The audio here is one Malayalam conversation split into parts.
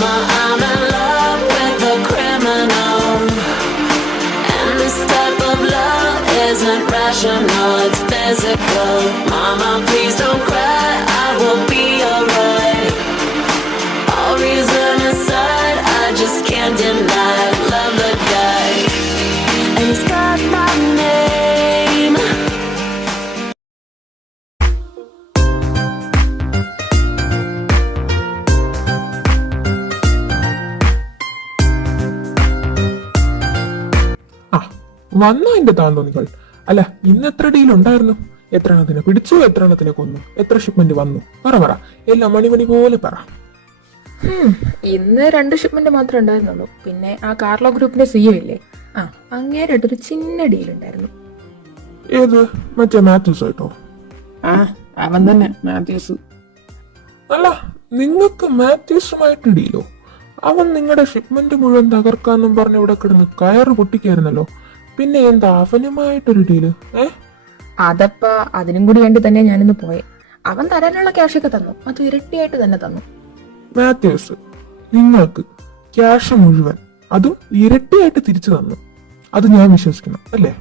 Mama, I'm in love with a criminal. And this type of love isn't rational, it's physical. Mama, please don't cry, I will be alright. All reason aside, I just can't deny, love the guy. And he's got my name. വന്നോ എന്റെ താന്തോന്നികൾ? അല്ല, ഇന്ന് എത്ര ഡീൽ ഉണ്ടായിരുന്നു? എത്ര എണ്ണത്തിനെ പിടിച്ചു, എത്ര എണ്ണത്തിനെ കൊന്നു, എത്ര ഷിപ്മെന്റ് വന്നു? പറ എല്ലാം മണിമണി പോലെ പറ. ഇന്ന് 2 ഷിപ്മെന്റ് മാത്രമേ ഉണ്ടായിരുന്നുള്ളൂ. പിന്നെ ആ കാർലോ ഗ്രൂപ്പിന്റെ സിഇഒ ഇല്ലേ, അങ്ങേരായിട്ടൊരു ചിന്ന ഡീൽ ഉണ്ടായിരുന്നു. ഏത്? മറ്റേ മാത്യൂസ് ആയിട്ടോ? അവൻ തന്നെ, മാത്യൂസ്. അല്ല, നിങ്ങൾക്ക് മാത്യൂസുമായിട്ട് ഡീലോ? അവൻ നിങ്ങളുടെ ഷിപ്മെന്റ് മുഴുവൻ തകർക്കാന്നും പറഞ്ഞ് ഇവിടെ കിടന്ന് കയറ് പൊട്ടിക്കായിരുന്നല്ലോ. പിന്നെ എന്താ അവനുമായിട്ടൊരു ഡീല്? അതപ്പ അതിനും കൂടി വേണ്ടി തന്നെ ഞാനിന്ന് പോയെ. അവൻ തരാനുള്ള ക്യാഷൊക്കെ തന്നു, അത് ഇരട്ടിയായിട്ട് തന്നെ തന്നു. മാത്യൂസ് നിങ്ങൾക്ക് ക്യാഷ് മുഴുവൻ അതും ഇരട്ടിയായിട്ട് തിരിച്ചു തന്നു, അത് ഞാൻ വിശ്വസിക്കണം അല്ലേ?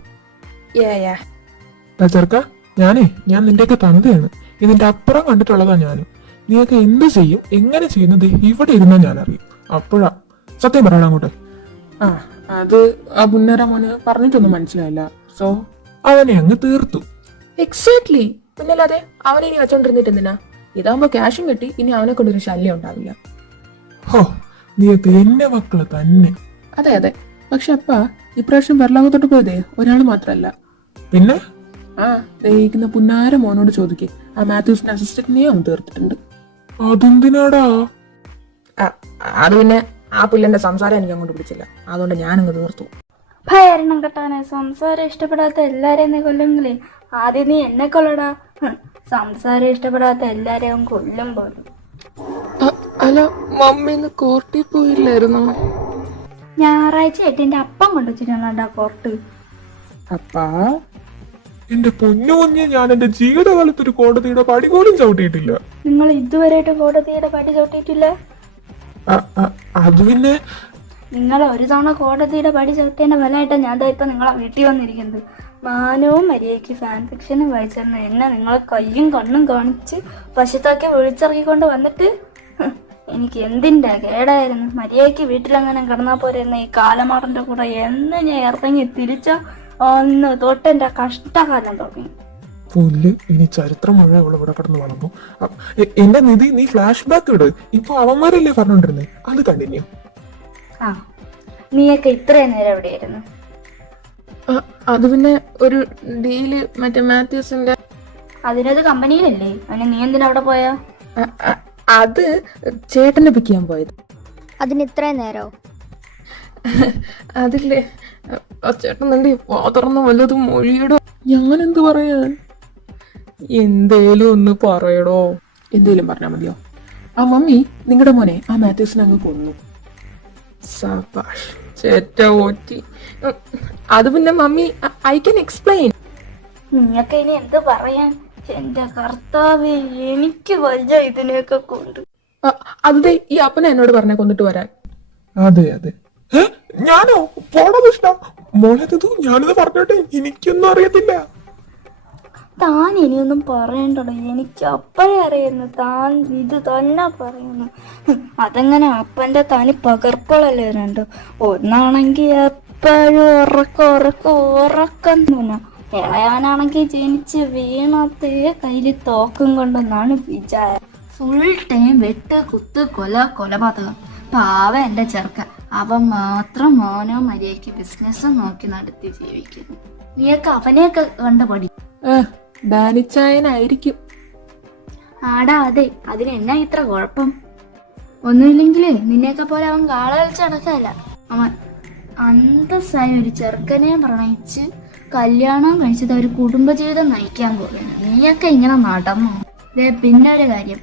ചെറുക്ക, ഞാൻ നിന്റെയൊക്കെ തന്തയാണ്. ഇതിന്റെ അപ്പുറം കണ്ടിട്ടുള്ളതാ ഞാൻ. നീയൊക്കെ എന്ത് ചെയ്യും, എങ്ങനെ ചെയ്യുന്നത് ഇവിടെ ഇരുന്നാ ഞാൻ അറിയും. അപ്പോഴാ സത്യം പറയണം അങ്ങോട്ട്. അത് ആ പുന്നര മോന് പറഞ്ഞിട്ടൊന്നും മനസ്സിലായില്ല. സോ അവനെ അങ്ങ് തീർത്തു. എക്സാക്ട്ലി. പിന്നല്ലാതെ അവനെ ഇനി വെച്ചോണ്ടിരുന്നിട്ട് എന്തിനാ? ഇതാകുമ്പോ ക്യാഷും കിട്ടി, ഇനി അവനെ കൊണ്ടൊരു ശല്യം ഉണ്ടാവില്ല. ഹോ, നീയൊക്കെ എന്റെ മക്കള് തന്നെ. അതെ അതെ. പക്ഷെ അപ്പ ഇപ്രാവശ്യം വെള്ളാകത്തോട്ട് പോയതേ ഒരാൾ മാത്രല്ല. പിന്നെ ദഹിക്കുന്ന പുന്നാര മോനോട് ചോദിക്കേ, ആ മാത്യൂസിന്റെ അസിസ്റ്റന്റിനെയും അവൻ തീർത്തിട്ടുണ്ട്. അതെന്തിനാടാ? അത് പിന്നെ ആ പുല്ലന്റെ സംസാരം എനിക്ക് അങ്ങോട്ട് പിടിച്ചില്ല, അതുകൊണ്ട് ഞാനങ്ങ് തീർത്തു. ഭരണം കെട്ടാനെ, സംസാരം ഇഷ്ടപ്പെടാത്ത എല്ലാരെയും നീ കൊല്ലുമെങ്കിലേ ആദ്യം നീ എന്നെ കൊല്ലടാ. സംസാരം ഇഷ്ടപ്പെടാത്ത എല്ലാരെയും കൊല്ലും പോലും. അല്ല, മമ്മി ഇന്ന് കോർട്ടിൽ പോയില്ലായിരുന്നോ? ഞായറാഴ്ച എട്ടിന്റെ അപ്പം കൊണ്ടുവച്ചിട്ടുണ്ടാ കോർട്ട്. അപ്പാ എന്റെ പൊന്നു കുഞ്ഞ്, ഞാൻ എന്റെ ജീവിതകാലത്ത് ഒരു കോടതിയുടെ പടി പോലും ചവിട്ടിയിട്ടില്ല. നിങ്ങൾ ഇതുവരെയായിട്ട് കോടതിയുടെ പടി ചവിട്ടിയിട്ടില്ല? അത് പിന്നെ നിങ്ങൾ ഒരു തവണ കോടതിയുടെ പടി ചവിട്ടേന്റെ ഫലമായിട്ടാണ് ഞാൻ ഇപ്പൊ നിങ്ങളെ വീട്ടിൽ വന്നിരിക്കുന്നത്. മാനവും മര്യാദയ്ക്ക് ഫാൻ ഫിക്ഷനും വായിച്ചിരുന്ന എന്നെ നിങ്ങളെ കയ്യും കണ്ണും കാണിച്ച് വശത്താക്കി വിളിച്ചിറക്കിക്കൊണ്ട് വന്നിട്ട് എനിക്ക് എന്തിൻ്റെ കേടായിരുന്നു. മര്യാദയ്ക്ക് വീട്ടിലങ്ങനെ കിടന്നാൽ പോരായിരുന്നു. ഈ കാലമാടന്റെ കൂടെ എന്ന് ഞാൻ ഇറങ്ങി തിരിച്ച ഒന്ന് തൊട്ടെന്റെ കഷ്ടകാലം തുടങ്ങി. പുല്ല്, ഇനി ചരിത്രം മുഴുവൻ ഇവിടെ ഇവിടെ കിടന്ന് വളർന്നു. എന്റെ നിധി, നീ ഫ്ലാഷ് ബാക്ക് ഇട്. ഇപ്പൊ അവന്മാരല്ലേ പറഞ്ഞോണ്ടിരുന്നേ, അത് കണ്ടിന്യൂ. നീയൊക്കെ ഇത്രയും നേരം എവിടെയായിരുന്നു? അത് പിന്നെ ഒരു ഡീല് മറ്റേ മാത്യൂസിന്റെ. അതിനത് കമ്പനിയിലല്ലേ? അതിന് നീ എന്തിനാ അവിടെ പോയാ? അത് ചേട്ടനെ പിക്ക് ചെയ്യാൻ പോയത്. അതിന് ഇത്രയും നേരോ? അതില്ലേ, ചേട്ടൻ തന്നെ തുറന്ന് വല്ലതും മൊഴിയിടോ. ഞാൻ എന്ത് പറയാൻ? എന്തേലും ഒന്ന് പറയടോ. എന്തേലും പറഞ്ഞാ മതിയോ? ആ മമ്മി നിങ്ങളുടെ മോനെ ആ മാത്യൂസിനെ അങ്ങ് കൊന്നു. സബാഷ്, ചേറ്റ ഓറ്റി. അത് പിന്നെ മമ്മി, ഐ ക്യാൻ എക്സ്പ്ലെയിൻ. നീയൊക്കെ ഇനി എന്ത് പറയാൻ? എന്റെ കർത്താവേ, എനിക്ക് വയ്യ ഇതിനെയൊക്കെ കൊണ്ട്. അത് ഈ അപ്പനെ എന്നോട് പറഞ്ഞ കൊന്നിട്ട് വരാൻ. അതെ അതെ. ഞാനോ? പോണത് ഇഷ്ടം മോളത്. ഞാനിത് പറഞ്ഞോട്ടെ, എനിക്കൊന്നും അറിയത്തില്ല. താൻ ഇനിയൊന്നും പറയണ്ടോ, എനിക്ക് അപ്പഴേ അറിയുന്നു താൻ ഇത് തന്നെ പറയുന്നു. അതെങ്ങനെ അപ്പന്റെ തനി പകർപ്പുകളല്ലേ രണ്ടോ? ഒന്നാണെങ്കിൽ എപ്പോഴും ഉറക്കം തോന്നാ. ഇളയാനാണെങ്കിൽ ജനിച്ച് വീണത്തെ കയ്യിൽ തോക്കും കൊണ്ടെന്നാണ് വിചാരം. ഫുൾ ടൈം വെട്ട് കുത്ത് കൊലപാതകം. പാവ എന്റെ ചെറുക്ക, അവൻ മാത്രം മോനോ മര്യാദയ്ക്ക് ബിസിനസ് നോക്കി നടത്തി ജീവിക്കുന്നു. നീയൊക്കെ അവനെയൊക്കെ കണ്ടുപടി. ഡാനിച്ചായനായിരിക്കും. ആടാ അതെ, അതിനെന്നാ ഇത്ര കുഴപ്പം? ഒന്നുമില്ലെങ്കിലേ നിന്നെയൊക്കെ പോലെ അവൻ കാള കളിച്ച് നടക്കല്ല. അവൻ അന്തസ്സായ ഒരു ചെറുക്കനെ പ്രണയിച്ച് കല്യാണം കഴിച്ചത് ഒരു കുടുംബജീവിതം നയിക്കാൻ പോകുന്നു. നീയൊക്കെ ഇങ്ങനെ നടന്നു. പിന്നെ ഒരു കാര്യം,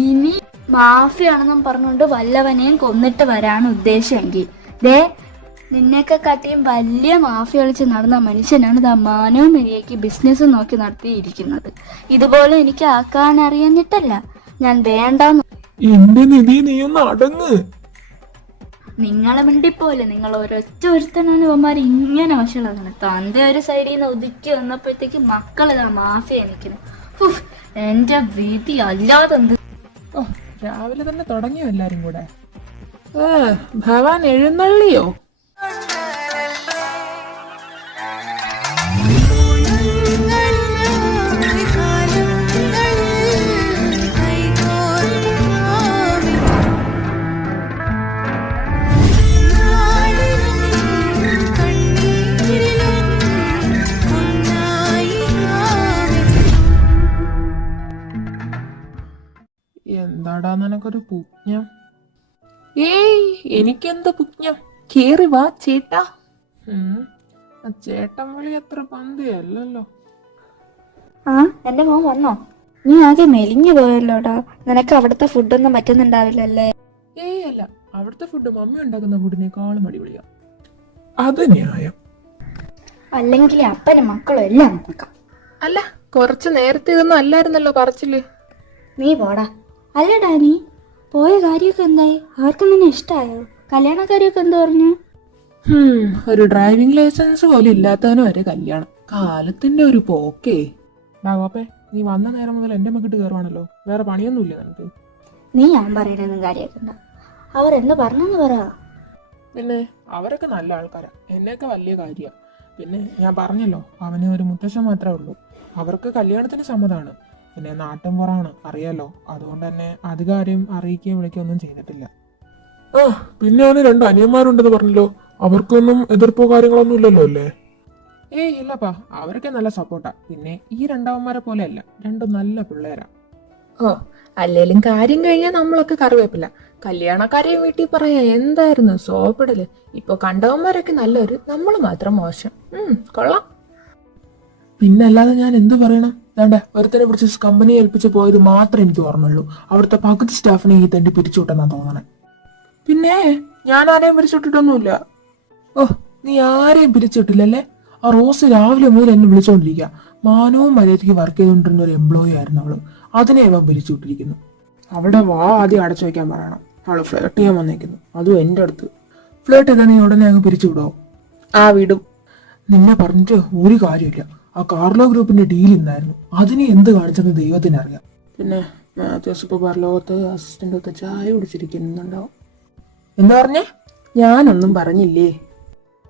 ഇനി മാഫിയാണെന്നും പറഞ്ഞുകൊണ്ട് വല്ലവനെയും കൊന്നിട്ട് വരാണ് ഉദ്ദേശമെങ്കിൽ നിന്നെയൊക്കെ കാട്ടിയും വലിയ മാഫി കളിച്ച് നടന്ന മനുഷ്യനാണ് മാനവും മര്യാദയ്ക്ക് ബിസിനസ് നോക്കി നടത്തിയിരിക്കുന്നത്. ഇതുപോലെ എനിക്ക് ആക്കാൻ അറിയാഞ്ഞിട്ടല്ല, ഞാൻ വേണ്ടെന്ന്. എന്റെ നിധി, നീ ഒന്ന് അടങ്ങ്. നിങ്ങളെ മിണ്ടിപ്പോലെ നിങ്ങൾ ഒരൊറ്റ ഒരുത്തനാണ് ഇവന്മാർ ഇങ്ങനെ വശമുള്ളതാണ്. തന്റെ ഒരു സൈഡിൽ നിന്ന് ഒതുക്കി വന്നപ്പോഴത്തേക്ക് മക്കളിതാ മാഫിയ നിൽക്കുന്നു. എന്റെ വിധി അല്ലാതെന്ത്. ഓ, രാവിലെ തന്നെ തുടങ്ങിയോ എല്ലാരും കൂടെ? ഭവാൻ എഴുന്നള്ളിയോ? എന്താടാ നിനക്കൊരു പുജ്ഞം? ഏയ്, എനിക്കെന്ത് പുജ്ഞം? കേറി വാ ചേട്ടാ. ചേട്ടൻ വിളി അത്ര പന്തിയല്ലല്ലോ. ആ, എന്റെ മോൻ വന്നോ? നീ ആകെ മെലിഞ്ഞു പോയല്ലോടാ. നിനക്ക് അവിടുത്തെ ഫുഡൊന്നും പറ്റുന്നുണ്ടാവില്ലല്ലേ? ഏയ് അല്ല, അവിടുത്തെ ഫുഡ് മമ്മി ഉണ്ടാക്കുന്ന ഫുഡിനേക്കാളും അടിപൊളിയാ. അത് ന്യായം. അല്ലെങ്കിൽ അപ്പനും മക്കളും എല്ലാം നോക്കാം. അല്ല, കുറച്ച് നേരത്തെ ഇതൊന്നും അല്ലായിരുന്നല്ലോ പറച്ചില്. നീ പോടാ. അല്ലടാ, നീ പോയ കാര്യമൊക്കെ എന്തായി? ആർക്കും നിന്നെ ഇഷ്ടായോ? കല്യാണക്കാരിയൊക്കെ എന്ത് പറഞ്ഞു? ഒരു ഡ്രൈവിംഗ് ലൈസൻസ് പോലും ഇല്ലാത്തവന് വരെ കല്യാണം. കാലത്തിന്റെ ഒരു പോക്കേ. ബാബാപ്പേ, നീ വന്ന നേരം മുതൽ എന്റെ മക്കിട്ട് കയറുവാണല്ലോ. വേറെ പണിയൊന്നുമില്ല നിനക്ക്? നീ ഞാൻ പറയുന്നൊന്നും കാര്യമാക്കണ്ട. അവർ എന്ത് പറഞ്ഞെന്ന് പറ. പിന്നെ അവരൊക്കെ നല്ല ആൾക്കാരാ, എന്നെയൊക്കെ വലിയ കാര്യമാണ്. പിന്നെ ഞാൻ പറഞ്ഞല്ലോ, അവന് ഒരു മുത്തശ്ശൻ മാത്രമേ ഉള്ളൂ. അവർക്ക് കല്യാണത്തിന് സമ്മതമാണ്. പിന്നെ നാട്ടും പുറാണ്, അറിയാലോ. അതുകൊണ്ട് തന്നെ അധികാരം അറിയിക്കുകയും വിളിക്കുകയും ഒന്നും ചെയ്തിട്ടില്ല. ആ, പിന്നെ അവന് 2 അനിയന്മാരുണ്ടെന്ന് പറഞ്ഞല്ലോ. അവർക്കൊന്നും എതിർപ്പോ കാര്യങ്ങളൊന്നും ഇല്ലല്ലോ അല്ലേ? ഏയ് ഇല്ലപ്പാ, അവരൊക്കെ നല്ല സപ്പോർട്ടാ. പിന്നെ ഈ 2 അവന്മാരെ പോലെ അല്ല, 2 നല്ല പിള്ളേരാ. ഓ, അല്ലേലും കാര്യം കഴിഞ്ഞാൽ നമ്മളൊക്കെ കറിവേപ്പില്ല. കല്യാണക്കാരെ വീട്ടിൽ പറയാ എന്തായിരുന്നു സോപ്പിടല്. ഇപ്പൊ കണ്ടവന്മാരൊക്കെ നല്ലൊരു, നമ്മൾ മാത്രം മോശം. കൊള്ളാം. പിന്നെ അല്ലാതെ ഞാൻ എന്ത് പറയണം? വേണ്ട, ഒരുത്തനെ പിടിച്ച് കമ്പനിയെ ഏൽപ്പിച്ച് പോയത് മാത്രമേ എനിക്ക് ഓർമ്മയുള്ളൂ. അവിടുത്തെ പകുതി സ്റ്റാഫിനെ ഈ തണ്ടി പിരിച്ചുവിട്ടെന്നാ തോന്നണേ. പിന്നെ ഞാൻ ആരെയും പിരിച്ചുവിട്ടിട്ടൊന്നുമില്ല. ഓ, നീ ആരെയും പിരിച്ചുവിട്ടില്ലല്ലേ? ആ റോസ് രാവിലെ മുതൽ എന്നെ വിളിച്ചോണ്ടിരിക്കുക. മാനവും മര്യാദയ്ക്ക് വർക്ക് ചെയ്തുകൊണ്ടിരുന്ന ഒരു എംപ്ലോയി ആയിരുന്നു അവള്. അതിനെ അവൻ പിരിച്ചുവിട്ടിരിക്കുന്നു. അവളുടെ വാ ആദ്യം അടച്ചു വയ്ക്കാൻ പറയണം. അവള് ഫ്ലേർട്ട് ചെയ്യാൻ വന്നേക്കുന്നു, അതും എന്റെ അടുത്ത്. ഫ്ലേർട്ട് ചെയ്താൽ നീ ഉടനെ അങ്ങ് പിരിച്ചുവിടോ? ആ, വിടും. നിന്നെ പറഞ്ഞിട്ട് ഒരു കാര്യമില്ല. ആ കാർലോ ഗ്രൂപ്പിന്റെ ഡീൽ ഇന്നായിരുന്നു. അതിനെ എന്ത് കാണിച്ചെന്ന് ദൈവത്തിനറിയാം. പിന്നെ മാത്യൂസ് ഇപ്പൊ പരലോകത്ത് അസിസ്റ്റന്റ് ഒത്ത് ചായ കുടിച്ചിരിക്കുന്നുണ്ടാവും. എന്താ പറഞ്ഞേ? ഞാനൊന്നും പറഞ്ഞില്ലേ.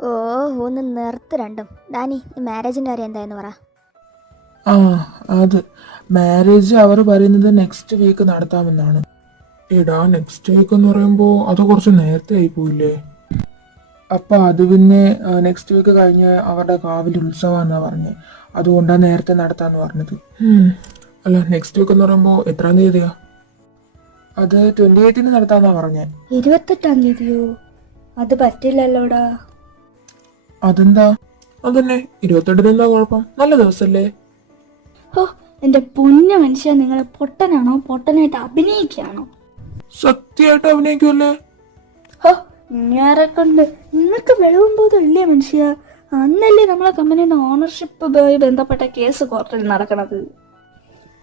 ഓ, ഒന്ന് നിർത്ത് രണ്ടും. ഡാനി, നീ മാരേജിന്റെ കാര്യം എന്തായെന്ന് പറ. ആ, അത് മാരേജ് അവർ പറയുന്നത് നെക്സ്റ്റ് വീക്ക് നടത്താമെന്നാണ്. എടാ, നെക്സ്റ്റ് വീക്ക് എന്ന് പറയുമ്പോ അത് കുറച്ച് നേരത്തെ ആയി പോയില്ലേ? അപ്പൊ അത് പിന്നെ നെക്സ്റ്റ് വീക്ക് കഴിഞ്ഞ് അവരുടെ കാവിൽ ഉത്സവമാണെന്നാ പറഞ്ഞത്. അതുകൊണ്ടാണ് നേരത്തെ നടത്താന്ന് പറഞ്ഞത്. അല്ല, നെക്സ്റ്റ് വീക്ക് എന്ന് പറയുമ്പോ എത്രാം തീയതിയാ? അത് 28 നടത്താന്നാ പറഞ്ഞേ. 28-ാം തീയതിയോ? അത് പറ്റില്ലല്ലോടാ. അതെന്താ? അതന്നെ, 28 എന്താ കുഴപ്പം? നല്ല ദിവസല്ലേ? ഓ, എന്റെ പുണ്യ മനുഷ്യ, നിങ്ങൾ പൊട്ടനാണോ? പൊട്ടനായിട്ട് അഭിനയിക്കുകയാണോ? സത്യമായിട്ട് അഭിനയിക്കുമല്ലേ? ഹോ, ഇങ്ങനെ കൊണ്ട് നിന്നൊക്കെ വെളവും പോതും ഇല്ലേ മനുഷ്യ? അന്നല്ലേ നമ്മളെ കമ്പനിയുടെ ഓണർഷിപ്പുമായി ബന്ധപ്പെട്ട കേസ് കോർട്ടിൽ നടക്കണത്.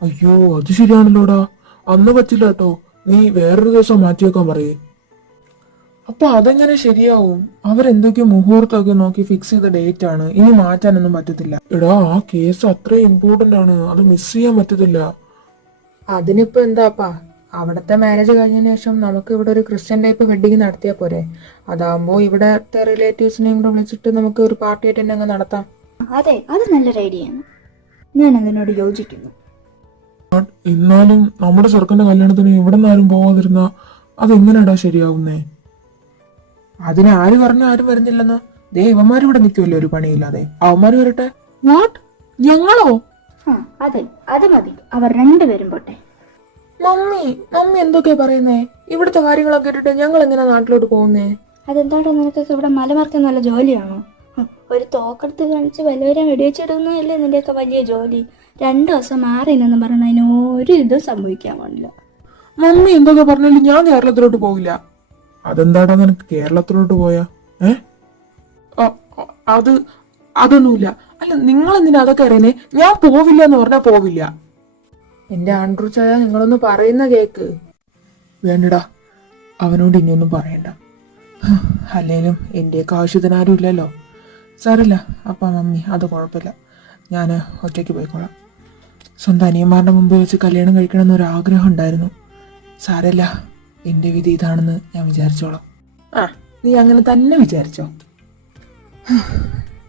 അയ്യോ, അത് ശരിയാണല്ലോടാ. അന്ന് പറ്റില്ല കേട്ടോ. നീ വേറൊരു ദിവസം മാറ്റിവെക്കാൻ പറയേ. അപ്പൊ അതെങ്ങനെ ശരിയാവും? അവരെന്തൊക്കെയോ മുഹൂർത്തമൊക്കെ നോക്കി ഫിക്സ് ചെയ്ത ഡേറ്റ് ആണ്. ഇനി മാറ്റാനൊന്നും പറ്റത്തില്ല. എടാ, ആ കേസ് അത്രയും ഇമ്പോർട്ടന്റ് ആണ്, അത് മിസ് ചെയ്യാൻ പറ്റത്തില്ല. അതിനിപ്പോ എന്താപ്പാ, അവിടുത്തെ മാരേജ് കഴിഞ്ഞതിന് ശേഷം നമുക്ക് ഇവിടെ ഒരു ക്രിസ്ത്യൻ ടൈപ്പ് വെഡിങ് നടത്തിയാൽ പോരെ? അതാകുമ്പോ ഇവിടത്തെ റിലേറ്റീവ്സിനെയും കൂടെ വിളിച്ചിട്ട് നമുക്ക് ഒരു പാർട്ടി ആയിട്ട് തന്നെ അങ്ങ് നടത്താം. അതെ, അത് നല്ലൊരു ഐഡിയ ആണ്. ഞാൻ അതിനോട് യോജിക്കുന്നു. എന്നാലും നമ്മുടെ ചെറുക്കന്റെ കല്യാണത്തിന് ഇവിടെ നിന്നാരും പോകാതിരുന്ന അതെങ്ങനെയാടാ ശരിയാവുന്നേ? അതിന് ആര് പറഞ്ഞ ആരും വരുന്നില്ലെന്ന്? ദേ, ഇവന്മാർ ഇവിടെ നിൽക്കുമല്ലോ ഒരു പണിയില്ലാതെ. അവന്മാര് വരട്ടെ. വാട്ട്? ഞങ്ങളോ? അതെ, അത് മതി. അവർ 2 പേരും പോട്ടെ. മമ്മി എന്തൊക്കെയാ പറയുന്നേ? ഇവിടുത്തെ കാര്യങ്ങളൊക്കെ കേട്ടിട്ട് ഞങ്ങൾ എങ്ങനെ നാട്ടിലോട്ട് പോകുന്നേ? അതെന്താടോ, നിനക്കൊക്കെ ഇവിടെ മലമറക്കാൻ നല്ല ജോലിയാണോ? ഒരു തോക്കെടുത്ത് കാണിച്ച് വല്ലവരെ വെടിവെച്ചിടുന്നതല്ലേ നിന്റെയൊക്കെ വലിയ ജോലി. 2 ദിവസം മാറി എന്നു പറഞ്ഞതിന് ഒരു ഇതും സംഭവിക്കാൻ പാടില്ല. മമ്മി എന്തൊക്കെ പറഞ്ഞാലും ഞാൻ കേരളത്തിലോട്ട് പോകില്ല. അതെന്താടാ നിനക്ക് കേരളത്തിലോട്ട് പോയാ? അതൊന്നുമില്ല. അല്ല, നിങ്ങൾ എന്തിനാ അതൊക്കെ അറിയുന്നേ? ഞാൻ പോവില്ല എന്ന് പറഞ്ഞാ പോവില്ല. എന്റെ ആൻഡ്രൂ ചായ, നിങ്ങളൊന്ന് പറയുന്ന കേക്ക്. വേണ്ടടാ, അവനോട് ഇനിയൊന്നും പറയണ്ട. അല്ലേലും എൻ്റെയൊക്കെ ആവശ്യത്തിനാരും ഇല്ലല്ലോ. സാറില്ല അപ്പ മമ്മി, അത് കുഴപ്പമില്ല. ഞാൻ ഒറ്റയ്ക്ക് പോയിക്കോളാം. സ്വന്തം അനിയന്മാരുടെ മുമ്പിൽ വെച്ച് കല്യാണം കഴിക്കണമെന്നൊരാഗ്രഹം ഉണ്ടായിരുന്നു. സാരമില്ല, എൻ്റെ വിധി ഇതാണെന്ന് ഞാൻ വിചാരിച്ചോളാം. ആ, നീ അങ്ങനെ തന്നെ വിചാരിച്ചോ.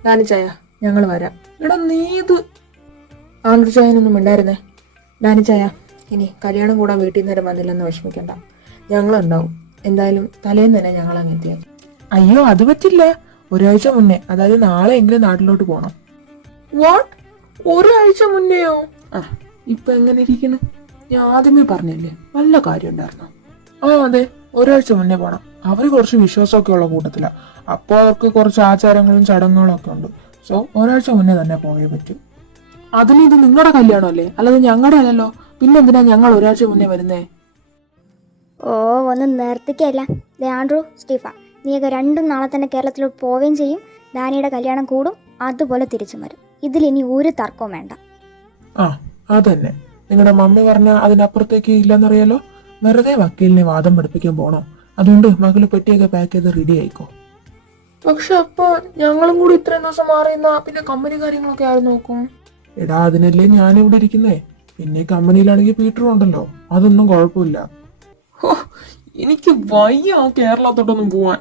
ഡാനിച്ചായ, ഞങ്ങൾ വരാം. എടാ നീ ഇത് ആൺചായനൊന്നും ഉണ്ടായിരുന്നേ. ഡാനിച്ചായ, ഇനി കല്യാണം കൂടാൻ വീട്ടിൽ നിന്ന് വന്നില്ലെന്ന് വിഷമിക്കണ്ട, ഞങ്ങളുണ്ടാവും. എന്തായാലും തലേന്ന് തന്നെ ഞങ്ങൾ അങ്ങ് എത്തിയാൽ. അയ്യോ, അത് പറ്റില്ല. ഒരാഴ്ച മുന്നേ, അതായത് നാളെ എങ്കിലും നാട്ടിലോട്ട് പോകണം. വാട്ട്? ഒരാഴ്ച മുന്നെയോ? ആ, ഇപ്പൊ എങ്ങനെ ഇരിക്കുന്നു? ഞാൻ ആദ്യമേ പറഞ്ഞില്ലേ, വല്ല കാര്യം ഉണ്ടായിരുന്നോ? ആ അതെ, ഒരാഴ്ച മുന്നേ പോണം. അവര് കുറച്ച് വിശ്വാസമൊക്കെ ഉള്ള കൂട്ടത്തിലാ. അപ്പോൾ അവർക്ക് കുറച്ച് ആചാരങ്ങളും ചടങ്ങുകളും ഒക്കെ ഉണ്ട്. സോ ഒരാഴ്ച മുന്നേ തന്നെ പോയേ പറ്റൂ. അതിന് ഇത് നിങ്ങളുടെ കല്യാണമല്ലേ, അല്ലാതെ ഞങ്ങളുടെ അല്ലല്ലോ. പിന്നെന്തിനാ ഞങ്ങൾ ഒരാഴ്ച മുന്നേ വരുന്നേ? ഓ, ഒന്ന് നിർത്തിക്കല്ല. ആൻഡ്രൂ, സ്റ്റീഫ, നീയൊക്കെ രണ്ടും നാളെ തന്നെ കേരളത്തിലോട്ട് പോവുകയും ചെയ്യും. ഡാനിയുടെ കല്യാണം കൂടും, അതുപോലെ തിരിച്ചും വരും. ഇതിലിനി ഒരു തർക്കവും വേണ്ട. ആ അതന്നെ, നിങ്ങളുടെ മമ്മി പറഞ്ഞ അതിനപ്പുറത്തേക്ക് ഇല്ലെന്നറിയാലോ. വെറുതെ വക്കീലിനെ വാദം പഠിപ്പിക്കാൻ പോണോ? അതുകൊണ്ട് മകള് പെട്ടിയൊക്കെ പാക്ക് ചെയ്ത് റെഡി ആയിക്കോ. പക്ഷെ അപ്പൊ ഞങ്ങളും കൂടി ഇത്രയും ദിവസം മാറിയുന്ന പിന്നെ കമ്പനി കാര്യങ്ങളൊക്കെ ആരും നോക്കും? എടാ, അതിനല്ലേ ഞാനിവിടെ ഇരിക്കുന്നേ. പിന്നെ കമ്പനിയിലാണെങ്കിൽ പീറ്ററും ഉണ്ടല്ലോ, അതൊന്നും കുഴപ്പമില്ല. എനിക്ക് വയ്യ കേരളത്തോട്ടൊന്നും പോവാൻ.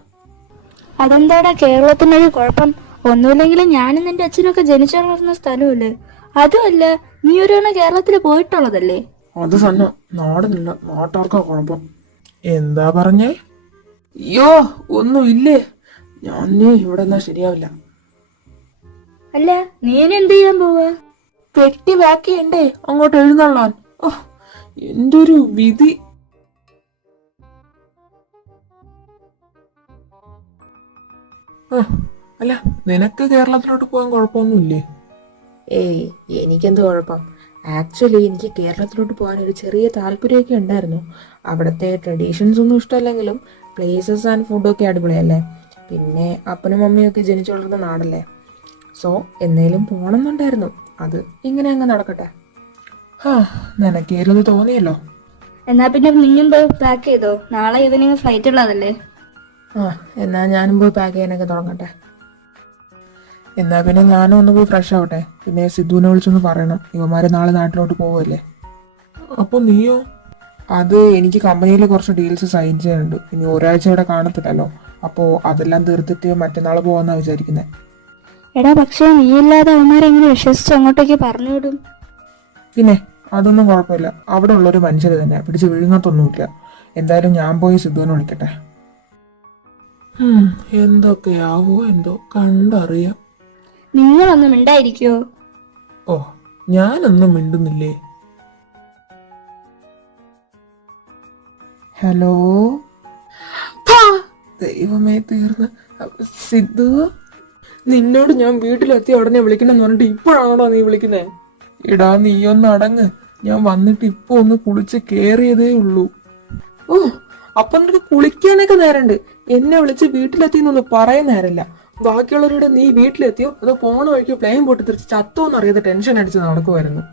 അതെന്താടാ കേരളത്തിനൊരു കുഴപ്പം? ഒന്നുമില്ലെങ്കിലും ഞാനും നിന്റെ അച്ഛനൊക്കെ ജനിച്ചു വളർന്ന സ്ഥലമല്ലേ. അതുമല്ല, നീ ഒരു തവണ കേരളത്തിൽ പോയിട്ടുള്ളതല്ലേ? അത് തന്നെ, നാടിനില്ല, നാട്ടാർക്കാ കുഴപ്പം. എന്താ പറഞ്ഞേ? അയ്യോ, ഒന്നും ഇല്ലേ. ഞാൻ ഇവിടെ എന്നാ ശരിയാവില്ല. അല്ല, നീ ഇനി എന്ത് ചെയ്യാൻ പോവാ? പെട്ടി പാക്ക് ചെയ്യണ്ടേ അങ്ങോട്ട് എഴുന്നള്ളാൻ. എന്റെ ഒരു വിധി. അല്ല, നിനക്ക് കേരളത്തിലോട്ട് പോകാൻ കുഴപ്പമൊന്നുമില്ലേ? ഏയ്, എനിക്കെന്ത് കുഴപ്പം. ആക്ച്വലി എനിക്ക് കേരളത്തിലോട്ട് പോകാൻ ഒരു ചെറിയ താല്പര്യമൊക്കെ ഉണ്ടായിരുന്നു. അവിടുത്തെ ട്രഡീഷൻസ് ഒന്നും ഇഷ്ടമല്ലെങ്കിലും പ്ലേസസ് ആൻഡ് ഫുഡൊക്കെ അടിപൊളിയല്ലേ. പിന്നെ അപ്പനും മമ്മിയൊക്കെ ജനിച്ചു വളർന്ന നാടല്ലേ. സോ എന്നേലും പോണമെന്നുണ്ടായിരുന്നു. അത് ഇങ്ങനെ അങ്ങ് നടക്കട്ടെ. നിനക്കേലത് തോന്നിയല്ലോ. എന്നാ പിന്നെ നീയും പോയി പാക്ക് ചെയ്തോ. നാളെ ഈവനിങ് ഫ്ലൈറ്റ് ഉള്ളതല്ലേ. എന്നാ ഞാനും പോയി പാക്ക് ചെയ്യാനൊക്കെ തുടങ്ങട്ടെ. എന്നാ പിന്നെ ഞാനും ഒന്ന് പോയി ഫ്രഷ് ആവട്ടെ. പിന്നെ സിദ്ധുവിനെ വിളിച്ചൊന്ന് പറയണം, ഇവന്മാര് നാളെ നാട്ടിലോട്ട് പോവല്ലേ. അപ്പൊ നീയോ? അത് എനിക്ക് കമ്പനിയിൽ കുറച്ച് ഡീൽസ് സൈൻ ചെയ്യാനുണ്ട്. ഇനി ഒരാഴ്ച ഇവിടെ കാണത്തില്ലല്ലോ. അപ്പോ അതെല്ലാം തീർത്തിട്ട് മറ്റന്നാൾ പോവാന്നാ വിചാരിക്കുന്നത്. എടാ, പക്ഷേ നീ ഇല്ലാതെ അവന്മാരെങ്ങനെ വിശ്വസിച്ച് അങ്ങോട്ടേക്ക് പറഞ്ഞു വിടും? പിന്നെ അതൊന്നും കുഴപ്പമില്ല. അവിടെ ഉള്ളൊരു മനുഷ്യര് തന്നെ, പിടിച്ച് വിഴുങ്ങത്തൊന്നുമില്ല. എന്തായാലും ഞാൻ പോയി സിദ്ധുവിനെ വിളിക്കട്ടെ. എന്തൊക്കെയാവോ എന്തോ, കണ്ടറിയാം. നിങ്ങളൊന്നും മിണ്ടായിരിക്കോ? ഓ, ഞാനൊന്നും മിണ്ടുന്നില്ലേ. ഹലോ, ദൈവമേ തീർന്ന്. സിദ്ധു, നിന്നോട് ഞാൻ വീട്ടിലെത്തി ഉടനെ വിളിക്കണമെന്ന് പറഞ്ഞിട്ട് ഇപ്പോഴാണോ നീ വിളിക്കുന്നേ? ഇടാ, നീയൊന്ന് അടങ്ങ്. ഞാൻ വന്നിട്ട് ഇപ്പൊ ഒന്ന് കുളിച്ച് കേറിയതേ ഉള്ളൂ. ഓ, അപ്പൊ നിനക്ക് കുളിക്കാനൊക്കെ നേരണ്ട്. എന്നെ വിളിച്ച് വീട്ടിലെത്തിന്നൊന്ന് പറയാൻ നേരമില്ല. ബാക്കിയുള്ളവരുടെ നീ വീട്ടിലെത്തിയോ അതോ പോണ വഴിക്കോ പ്ലെയിൻ പൊട്ടി തിരിച്ച് ചത്തോന്ന് അറിയാതെ ടെൻഷൻ അടിച്ച് നടക്കുമായിരുന്നു.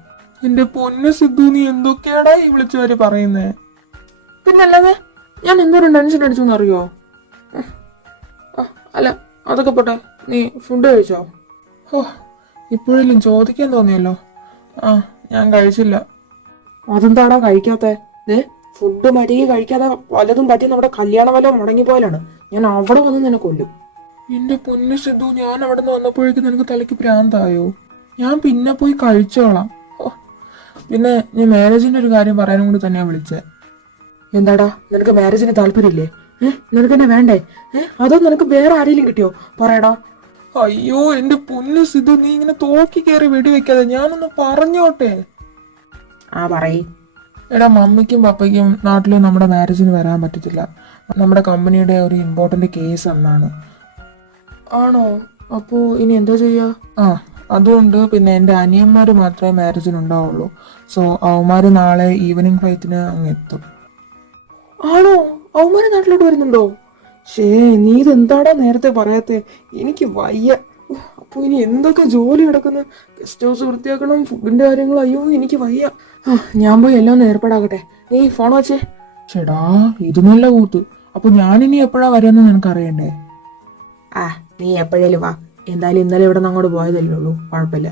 എന്റെ പൊന്നു സിദ്ധു, നീ എന്തൊക്കെയാടാ ഈ വിളിച്ചുവരെ പറയുന്നേ? പിന്നല്ലാതെ ഞാൻ എന്തോരം ടെൻഷൻ അടിച്ചു എന്നറിയോ? അല്ല, അതൊക്കെ പോട്ടെ. നീ ഫുഡ് കഴിച്ചോ? ഓ, ഇപ്പോഴെങ്കിലും ചോദിക്കാൻ തോന്നിയല്ലോ. ഞാൻ കഴിച്ചില്ല. അതെന്താടാ കഴിക്കാത്തെ? ഫുഡ് മര്യാദ കഴിക്കാതെ വല്ലതും പറ്റി നമ്മുടെ കല്യാണ വല്ലതും മുടങ്ങിപ്പോയാലാണ് ഞാൻ അവിടെ വന്ന് നിന്നെ കൊല്ലും. എന്റെ പൊന്നു സിദ്ധു, ഞാൻ അവിടെ നിന്ന് വന്നപ്പോഴേക്കും നിനക്ക് തലയ്ക്ക് ഭ്രാന്തായോ? ഞാൻ പിന്നെ പോയി കഴിച്ചോളാം. പിന്നെ ഞാൻ മാരേജിന്റെ ഒരു കാര്യം പറയാനും കൂടി തന്നെയാ വിളിച്ചേ. എന്താടാ, നിനക്ക് മാരേജിന് താല്പര്യമില്ലേ? നിനക്ക് എന്നെ വേണ്ടേ? അതോ നിനക്ക് വേറെ ആരെങ്കിലും കിട്ടിയോ? പറയടാ. അയ്യോ എന്റെ പൊന്നു സിദ്ധു, നീ ഇങ്ങനെ തോക്കി കയറി വെടിവെക്കാതെ ഞാനൊന്ന് പറഞ്ഞോട്ടെ. പറയ്. എടാ, മമ്മിക്കും പപ്പയ്ക്കും നാട്ടിൽ നമ്മുടെ മാരേജിന് വരാൻ പറ്റത്തില്ല. നമ്മുടെ കമ്പനിയുടെ ഒരു ഇമ്പോർട്ടന്റ് കേസ് എന്നാണ്. ആണോ? അപ്പോ ഇനി എന്താ ചെയ്യാ? അതുകൊണ്ട് പിന്നെ എൻ്റെ അനിയന്മാര് മാത്രമേ മാരേജിന് ഉണ്ടാവുള്ളൂ. സോ അവന്മാര് നാളെ ഈവനിങ് ഫ്ലൈറ്റിന് അങ്ങ് എത്തും. ആണോ? അവന്മാരെ നാട്ടിലോട്ട് വരുന്നുണ്ടോ? നീ ഇതെന്താടാ നേരത്തെ പറയാത്തെ? എനിക്ക് വയ്യ. അപ്പൊ ഇനി എന്തൊക്കെ ജോലി കിടക്കുന്നു. ഗസ്റ്റ് ഹൗസ് വൃത്തിയാക്കണം, ഫുഡിന്റെ കാര്യങ്ങൾ. അയ്യോ, എനിക്ക് വയ്യ. ഞാൻ പോയി എല്ലാം ഒന്ന് ഏർപ്പാടാകട്ടെ. നീ ഫോൺ വെച്ചേ. ചേടാ, ഇത് നല്ല കൂത്ത്. അപ്പൊ ഞാനിനി എപ്പോഴാ വരുമെന്ന് നിനക്ക് അറിയണ്ടേ? ആ നീ എപ്പോഴേലും വാ, എന്തായാലും ഇന്നലെ ഇവിടെ നിന്ന് അങ്ങോട്ട് പോയതല്ലേ ഉള്ളൂ, കുഴപ്പമില്ല.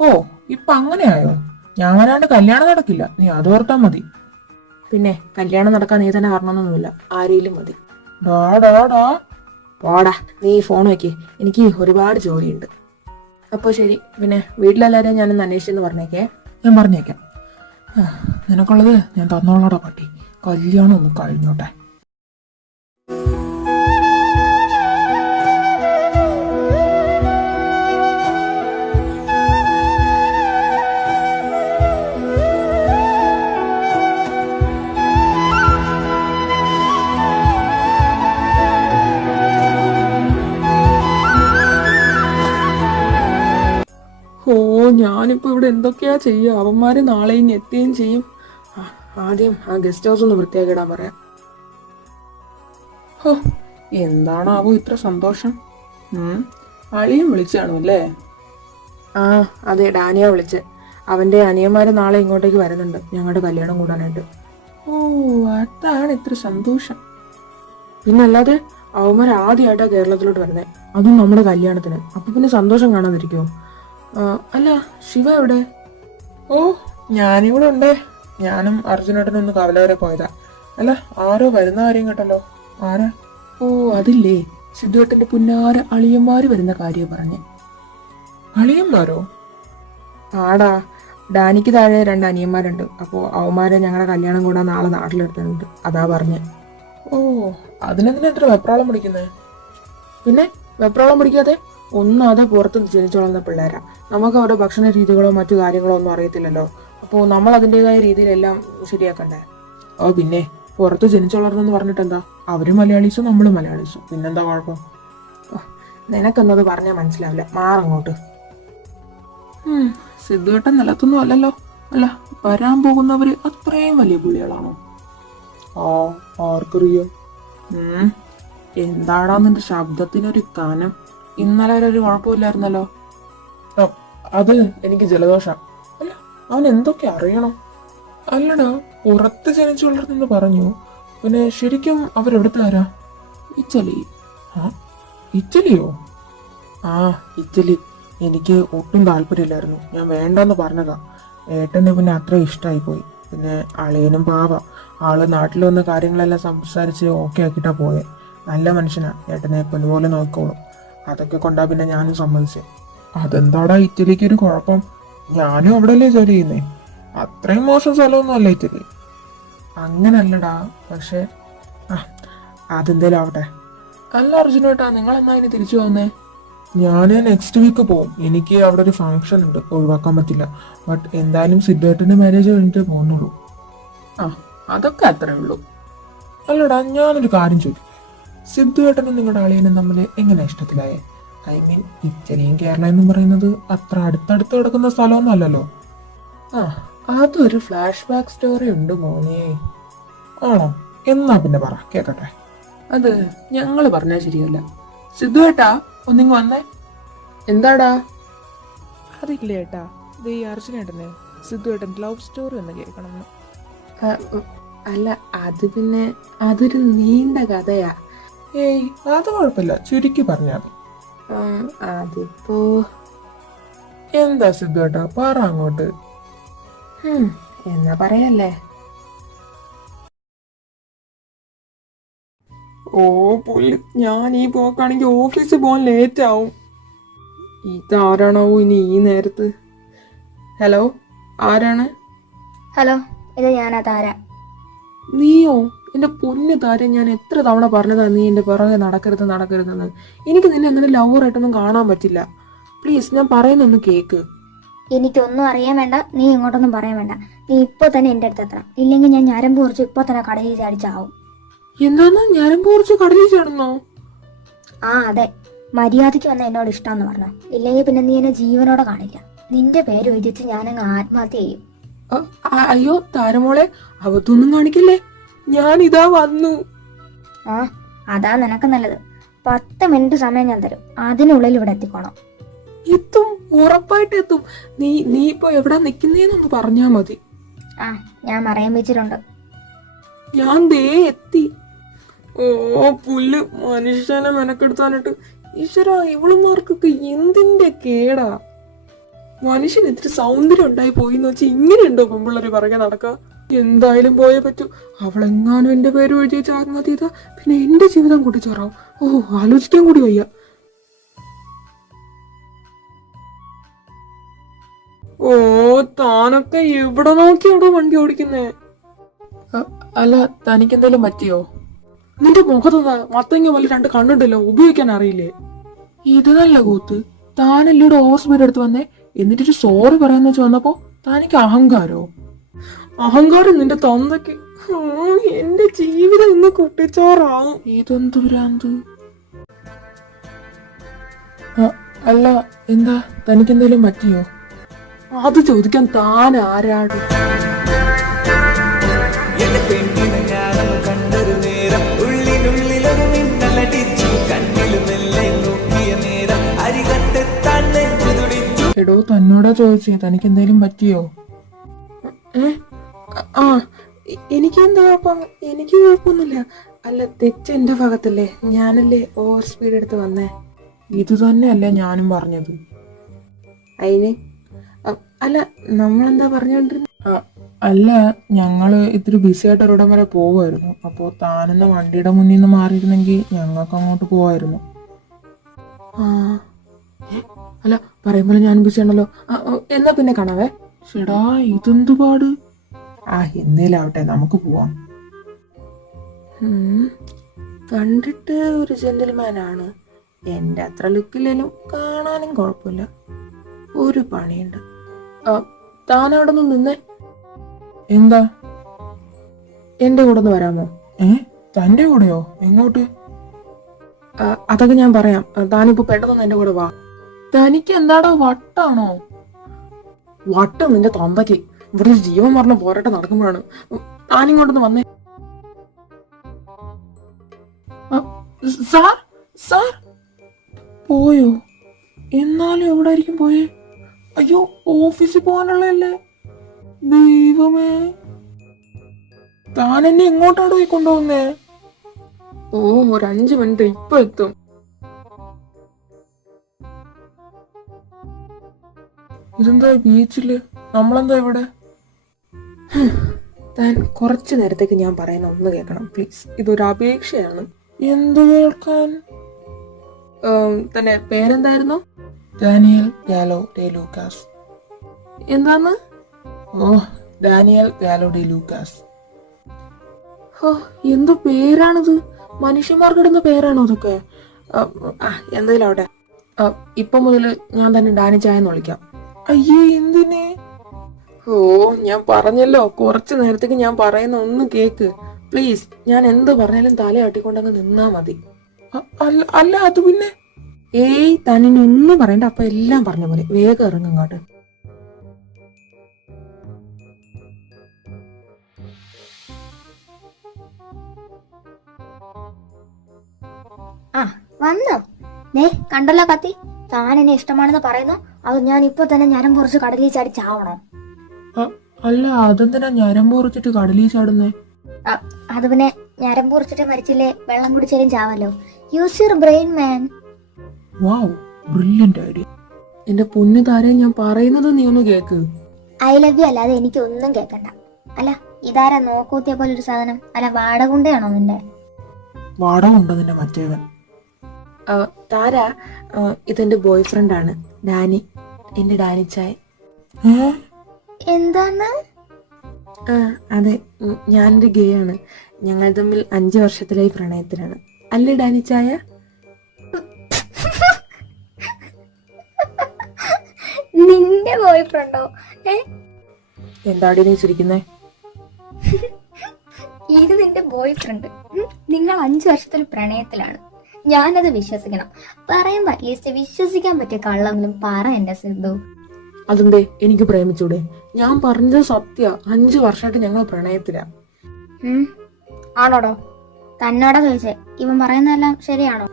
ഓ ഇപ്പൊ അങ്ങനെയായോ? ഞാനാണ്ട് കല്യാണം നടക്കില്ല, നീ അതോർത്താ മതി. പിന്നെ കല്യാണം നടക്കാൻ നീ തന്നെ കാരണമൊന്നുമില്ല, ആരെയും മതി. ഡാ ഡാ ഡാ പോടാ, നീ ഫോൺ വെക്ക്, എനിക്ക് ഒരുപാട് ജോലിയുണ്ട്. അപ്പോൾ ശരി, പിന്നെ വീട്ടിലെല്ലാവരെയും ഞാനൊന്ന് അന്വേഷിച്ചെന്ന് പറഞ്ഞേക്കേ. ഞാൻ പറഞ്ഞേക്കാം. നിനക്കുള്ളത് ഞാൻ തന്നോളാടാ പട്ടി. കല്യാണം ഒന്ന് കഴിഞ്ഞോട്ടെ. ഓ ഞാനിപ്പോ ഇവിടെ എന്തൊക്കെയാ ചെയ്യുക? അവന്മാര് നാളെ ഇനി എത്തുകയും ചെയ്യും. ആദ്യം ആ ഗസ്റ്റ് ഹൗസ് ഒന്ന് വൃത്തിയാക്കിടാൻ പറയാം. ഹോ എന്താണാവോ ഇത്ര സന്തോഷം? അളിയും വിളിച്ചാണു അല്ലേ? ആ അതെ, ഡാനിയ വിളിച്ച്. അവന്റെ അനിയന്മാര് നാളെ ഇങ്ങോട്ടേക്ക് വരുന്നുണ്ട് ഞങ്ങളുടെ കല്യാണം കൂടാനായിട്ട്. ഓ അതാണ് ഇത്ര സന്തോഷം. പിന്നല്ലാതെ അവന്മാർ ആദ്യമായിട്ടാ കേരളത്തിലോട്ട് വരുന്നത്, അതും നമ്മുടെ കല്യാണത്തിന്. അപ്പൊ പിന്നെ സന്തോഷം കാണാതിരിക്കുമോ? അല്ല ശിവ എവിടെ? ഓ ഞാനിവിടെ ഉണ്ട്. ഞാനും അർജുനേട്ടനൊന്ന് കവല വരെ പോയതാ. അല്ല ആരോ വരുന്ന കാര്യം കേട്ടല്ലോ. ആരാ? ഓ അതില്ലേ, സിദ്ധുവേട്ടന്റെ പുന്നാര അളിയന്മാര് വരുന്ന കാര്യം പറഞ്ഞ്. അളിയന്മാരോ? ആടാ, ഡാനിക്ക് താഴെ 2 അനിയന്മാരുണ്ട്. അപ്പോൾ അവന്മാരെ ഞങ്ങളുടെ കല്യാണം കൂടാൻ നാളെ നാട്ടിലെടുത്തിട്ടുണ്ട്, അതാ പറഞ്ഞ്. ഓ അതിനെന്തിനാ ഇത്ര വെപ്രാളം പിടിക്കുന്നേ? പിന്നെ വെപ്രാളം പിടിക്കാതെ, ഒന്നാതെ പുറത്ത് ജനിച്ചു വളർന്ന പിള്ളേരാ. നമുക്ക് അവരുടെ ഭക്ഷണ രീതികളോ മറ്റു കാര്യങ്ങളോ ഒന്നും അറിയത്തില്ലല്ലോ. അപ്പോൾ നമ്മൾ അതിൻ്റെതായ രീതിയിലെല്ലാം ശരിയാക്കണ്ടേ? ഓ പിന്നെ പുറത്ത് ജനിച്ചു വളർന്നെന്ന് പറഞ്ഞിട്ട് എന്താ? അവര് മലയാളീസും നമ്മളും മലയാളീസും, പിന്നെന്താ കുഴപ്പം? നിനക്കെന്നത് പറഞ്ഞാൽ മനസ്സിലാവില്ല, മാറങ്ങോട്ട്. സിദ്ധുവേട്ടൻ നിലത്തൊന്നും അല്ലല്ലോ. അല്ല വരാൻ പോകുന്നവര് അത്രയും വലിയ പുള്ളികളാണോ? ആ ആർക്കറിയാം. എന്താടാ നിന്റെ ശബ്ദത്തിനൊരു കനം? ഇന്നലെ വരെ ഒരു കുഴപ്പമില്ലായിരുന്നല്ലോ. അത് എനിക്ക് ജലദോഷം. അല്ല അവൻ എന്തൊക്കെ അറിയണം? അല്ലടാ പുറത്ത് ജനിച്ചു വളർന്നെന്ന് പറഞ്ഞു, പിന്നെ ശരിക്കും അവരെവിടുത്തുകാരാ? ഇറ്റലി. ആ ഇറ്റലിയോ? ആ ഇറ്റലി. എനിക്ക് ഒട്ടും താല്പര്യമില്ലായിരുന്നു, ഞാൻ വേണ്ടെന്ന് പറഞ്ഞതാ. ഏട്ടന് പിന്നെ അത്ര ഇഷ്ടമായി പോയി. പിന്നെ അളിയനും പാവ, ആള് നാട്ടിൽ വന്ന കാര്യങ്ങളെല്ലാം സംസാരിച്ച് ഓക്കെ ആക്കിയിട്ടാ പോയെ. നല്ല മനുഷ്യനാ, ഏട്ടനെ പൊന്നുപോലെ നോക്കോളും. അതൊക്കെ കൊണ്ടാ പിന്നെ ഞാനും സമ്മതിച്ചേ. അതെന്താടാ ഇറ്റലിക്ക് ഒരു കുഴപ്പം? ഞാനും അവിടെയല്ലേ ജോലി ചെയ്യുന്നേ. അത്രയും മോശം സ്ഥലമൊന്നും അല്ല ഇറ്റലി. അങ്ങനല്ലടാ, പക്ഷെ അതെന്തേലും ആവട്ടെ. അല്ല അർജുനേട്ടാ, നിങ്ങൾ എന്നാ ഇനി തിരിച്ചു പോകുന്നേ? ഞാൻ നെക്സ്റ്റ് വീക്ക് പോകും. എനിക്ക് അവിടെ ഒരു ഫംഗ്ഷൻ ഉണ്ട്, ഒഴിവാക്കാൻ പറ്റില്ല. ബട്ട് എന്തായാലും സിദ്ധേട്ടന്റെ മാരേജ് കഴിഞ്ഞിട്ടേ പോകുന്നുള്ളൂ. അതൊക്കെ അത്രേ ഉള്ളൂ. അല്ലടാ ഞാനൊരു കാര്യം ചോദിക്കും, സിദ്ധുവേട്ടനും നിങ്ങളുടെ അളിയനും തമ്മിൽ എങ്ങനെ ഇഷ്ടത്തിലായേ? ഐ മീൻ ഇറ്റലിയും കേരള എന്നും പറയുന്നത് അത്ര അടുത്തടുത്ത് കിടക്കുന്ന സ്ഥലമൊന്നും അല്ലല്ലോ. അതൊരു ഫ്ലാഷ് ബാക്ക് സ്റ്റോറി ഉണ്ട് മോനെ. ആണോ? എന്നാ പിന്നെ പറ കേക്കട്ടെ. അത് ഞങ്ങള് പറഞ്ഞാൽ ശരിയല്ല. സിദ്ധുവേട്ടാ ഒന്നിങ്ങ് വന്നേ. എന്താടാ? അതില്ല ഏട്ടാ, ഇത് ഈ അർജുനേട്ടനെ സിദ്ധുവേട്ടൻ ലവ് സ്റ്റോറി ഒന്ന് കേൾക്കണം. അല്ല അത് പിന്നെ അതൊരു നീണ്ട കഥയാ. ഏയ് അത് കുഴപ്പമില്ല, ചുരുക്കി പറഞ്ഞാൽ മതി. അതിപ്പോ എന്താ സിദ്ധുവേട്ടാ പറ അങ്ങോട്ട്. എന്നാ പറയല്ലേ. ഓ പുല്ല്, ഞാൻ ഈ പോക്കാണെങ്കിൽ ഓഫീസിൽ പോകാൻ ലേറ്റ് ആവും. ഇതാരാണോ ഇനി ഈ നേരത്ത്? ഹലോ, ആരാണ്? ഹലോ, ഇത് ഞാനാ താര. നീയോ? എന്റെ പൊന്ന് താരം, ഞാൻ എത്ര തവണ പറഞ്ഞതാ നീ എന്റെ പിറകെ നടക്കരുതെന്ന്. എനിക്ക് നിന്നെ അങ്ങനെ ലവറായിട്ടൊന്നും കാണാൻ പറ്റില്ല. പ്ലീസ്, ഞാൻ പറയുന്നൊന്ന് കേക്ക്. എനിക്കൊന്നും അറിയാൻ വേണ്ട, നീ ഇങ്ങോട്ടൊന്നും പറയാൻ വേണ്ട. നീ ഇപ്പൊ തന്നെ എൻ്റെ അടുത്ത് എത്തണം, ഇല്ലെങ്കിൽ ഞാൻ ഞരമ്പ് കുറിച്ച് ഇപ്പൊ തന്നെ കടലിൽ ചാടിച്ചാവും. എന്താന്ന്, ഞരമ്പ് കുറിച്ച് കടലിൽ ചാടുന്നോ? ആ അതെ, മര്യാദയ്ക്ക് വന്ന എന്നോട് ഇഷ്ടമെന്ന് പറഞ്ഞു, ഇല്ലെങ്കിൽ പിന്നെ നീ എന്നെ ജീവനോടെ കാണില്ല. നിന്റെ പേര് വിധിച്ച് ഞാനങ്ങ് ആത്മഹത്യ ചെയ്യും. അയ്യോ താരമോളെ, അവത്തൊന്നും കാണിക്കല്ലേ, ഞാൻ ഇതാ വന്നു. അതാ നിനക്ക് നല്ലത്. 10 മിനിറ്റ് സമയം ഞാൻ തരും, അതിനുള്ളിൽ ഇവിടെ എത്തിക്കോണം. എത്തും, ഉറപ്പായിട്ട് എത്തും. നീ ഇപ്പൊ എവിടാ നിക്കുന്നേന്നൊന്ന് പറഞ്ഞാ മതി. ഞാൻ മറയം വെച്ചിട്ടുണ്ട്. ഞാൻ ദേ എത്തി. ഓ പുല്ല്, മനുഷ്യനെ മെനക്കെടുത്താനിട്ട് ഈശ്വര, ഇവളുമാർക്കൊക്കെ എന്തിന്റെ കേടാ. മനുഷ്യന് ഇത്തിരി സൗന്ദര്യം ഉണ്ടായി പോയിന്ന് വെച്ചാൽ ഇങ്ങനെയുണ്ടോ പെമ്പിള്ളേര് പറകെ നടക്കുക? എന്തായാലും പോയേ പറ്റൂ. അവളെങ്ങാനും എന്റെ പേര് എഴുതി വെച്ച് ആത്മഹത്യ ചെയ്താ പിന്നെ എന്റെ ജീവിതം കൂട്ടിച്ചോറാവും. ആലോചിക്കാൻ കൂടി വയ്യ. താനൊക്കെ എവിടെ നോക്കിയാണോ വണ്ടി ഓടിക്കുന്നേ? അല്ല, തനിക്കെന്തെങ്കിലും പറ്റിയോ? നിന്റെ മുഖത്ത് മത്തങ്ങ പോലെ 2 കണ്ണുണ്ടല്ലോ, ഉപയോഗിക്കാൻ അറിയില്ലേ? ഇത് നല്ല കൂത്ത്. താനല്ലൂടെ ഓവർ സ്പീഡ് എടുത്ത് വന്നേ, എന്നിട്ടൊരു സോറി പറയാന്ന് വെച്ച് വന്നപ്പോ തനിക്ക് അഹങ്കാരോ? അഹങ്കാരം നിന്റെ തന്തയ്ക്ക്. എന്റെ ജീവിതം ഇന്ന് കുട്ടിച്ചോറാവും. ഇതെന്ത് ഭ്രാന്ത്? അല്ല, എന്താ, തനിക്കെന്തെങ്കിലും പറ്റിയോ? അത് ചോദിക്കാൻ താൻ ആരാണ്? എടോ, തന്നോടാ ചോദിച്ചേ, തനിക്ക് എന്തെങ്കിലും പറ്റിയോ? എനിക്കെന്താ കുഴപ്പം? എനിക്ക് കുഴപ്പമൊന്നുമില്ല. അല്ല, തെറ്റ് എന്റെ ഭാഗത്തല്ലേ, ഞാനല്ലേ ഓവർ സ്പീഡ് എടുത്ത് വന്നേ. ഇത് തന്നെയല്ലേ ഞാനും പറഞ്ഞത്. അതിന് അല്ല, നമ്മളെന്താ പറഞ്ഞോണ്ടിരുന്ന? അല്ല, ഞങ്ങള് ഇത്തിരി ബിസി ആയിട്ട് ഒരിടം വരെ പോവായിരുന്നു. അപ്പോ താനെന്ന വണ്ടിയുടെ മുന്നിൽ നിന്ന് മാറിയിരുന്നെങ്കിൽ ഞങ്ങൾക്ക് അങ്ങോട്ട് പോവായിരുന്നു. അല്ല, പറയുമ്പോൾ ഞാൻ ബിസി ആണല്ലോ. എന്നാ പിന്നെ കാണാവേ. ഷെടാ, ഇതെന്തു പാട്? എന്തേലാവട്ടെ, നമുക്ക് പോവാം. കണ്ടിട്ട് ഒരു ജെന്റിൽമാനാണ്. എന്റെ അത്ര ലുക്കില്ലേലും കാണാനും കുഴപ്പമില്ല. ഒരു പണിയുണ്ട്. താനവിടെ നിന്ന് നിന്നേ. എന്താ? എന്റെ കൂടെ ഒന്ന് വരാമോ? തന്റെ കൂടെയോ? എങ്ങോട്ട്? അതൊക്കെ ഞാൻ പറയാം. താനിപ്പോ പെട്ടെന്ന് എന്റെ കൂടെ വാ. തനിക്ക് എന്താടോ വട്ടാണോ? വട്ടം നിന്റെ തൊന്തയ്ക്ക്. ഇവിടെ ഒരു ജീവൻ മരണ പോരാട്ടം നടക്കുമ്പോഴാണ്. താനിങ്ങോട്ടൊന്ന് വന്നേ. സാർ, സാർ പോയോ? എന്നാലും എവിടെ ആയിരിക്കും പോയേ? അയ്യോ, ഓഫീസിൽ പോകാനുള്ളതല്ലേ. ദൈവമേ, താൻ എന്നെ എങ്ങോട്ടാണ് പോയി കൊണ്ടുപോകുന്നേ? ഒരു 5 മിനിറ്റ്, ഇപ്പൊ എത്തും. ഇതെന്താ ബീച്ചില്? നമ്മളെന്താ ഇവിടെ? താൻ കുറച്ചു നേരത്തേക്ക് ഞാൻ പറയുന്ന ഒന്ന് കേൾക്കണം പ്ലീസ്. ഇതൊരു അപേക്ഷയാണ്. എന്ത് കേൾക്കാൻ? തന്നെ പേരെന്തായിരുന്നു? ഡാനിയൽ ഗാലോ ഡെ ലൂക്കാസ്. എന്താന്ന്? ഡാനിയൽ ഗാലോ ഡെ ലൂക്കാസ്. എന്തു പേരാണിത്? മനുഷ്യന്മാർക്കിടുന്ന പേരാണോ ഇതൊക്കെ? എന്തായാലും അവിടെ. ഇപ്പൊ മുതൽ ഞാൻ തന്നെ ഡാനി ചായ എന്ന് വിളിക്കാം. അയ്യേ, എന്തിനെ? ഞാൻ പറഞ്ഞല്ലോ, കുറച്ചു നേരത്തേക്ക് ഞാൻ പറയുന്ന ഒന്ന് കേക്ക് പ്ലീസ്. ഞാൻ എന്ത് പറഞ്ഞാലും തലയാട്ടിക്കൊണ്ടങ്ങ് നിന്നാ മതി. അല്ല, അത് പിന്നെ തന്നിനി ഒന്നും പറയണ്ട. അപ്പൊ എല്ലാം പറഞ്ഞ പോലെ വേഗം ഇറങ്ങും ഇങ്ങോട്ട്. വന്നോ? കണ്ടല്ലോ കത്തി. താൻ എന്നെ ഇഷ്ടമാണെന്ന് പറയുന്നു. അത് ഞാൻ ഇപ്പൊ തന്നെ ഞരം കുറച്ച് കടലിൽ ചാടി ചാവണോ? അല്ല, അതെന്തിനാ ഞരം പൊറിച്ചിട്ട് കടലിൽ ചാടുന്നേ? അത് പിന്നെ ഞരം പൊറിച്ചിട്ട് മരിച്ചില്ലേ, വെള്ളം കുടിച്ചാലും ചാവല്ലോ. Use your brain man. Wow, brilliant idea. എന്റെ പൊന്നു താരെ, ഞാൻ പറയുന്നത് നീ ഒന്ന് കേക്ക്. ഐ ലവ് യു അല്ലാതെ എനിക്ക് ഒന്നും കേൾക്കണ്ട. അല്ല, ഇതാരാ നോക്കൂത്തിയ പോലെ ഒരു സാധനം? അല്ല, വാടകൊണ്ടയാണോ നിന്റെ? വാടക നിന്റെ മറ്റേവൻ. താര, ഇതെന്റെ ബോയ് ഫ്രണ്ട് ആണ്, ഡാനി. എന്റെ ഡാനി ചായ. എന്താണ്? അതെ, ഞാനൊരു ഗേ ആണ്. ഞങ്ങൾ തമ്മിൽ 5 വർഷത്തിലായി പ്രണയത്തിലാണ്. അല്ലേ ഡാനി ചായ? നിന്റെ ബോയ് ഫ്രണ്ടോ? എന്താടി നീ ചിരിക്കുന്നേ? ഇത് നിന്റെ ബോയ് ഫ്രണ്ട്. നിങ്ങൾ 5 വർഷത്തിൽ പ്രണയത്തിലാണ്. ഞാനത് വിശ്വസിക്കണം. പറയുമ്പോ അറ്റ്ലീസ്റ്റ് വിശ്വസിക്കാൻ പറ്റിയ കള്ളെങ്കിലും പറ എന്റെ സിദ്ധു. അതെന്തേ, എനിക്ക് പ്രേമിച്ചൂടെ? ഞാൻ പറഞ്ഞത് സത്യ. 5 വർഷമായിട്ട് ഞങ്ങൾ പ്രണയത്തിലാ. ആണോടോ? തന്നോടാ ചോദിച്ചേ. ഇവൻ പറയുന്നതെല്ലാം ശരിയാണോ?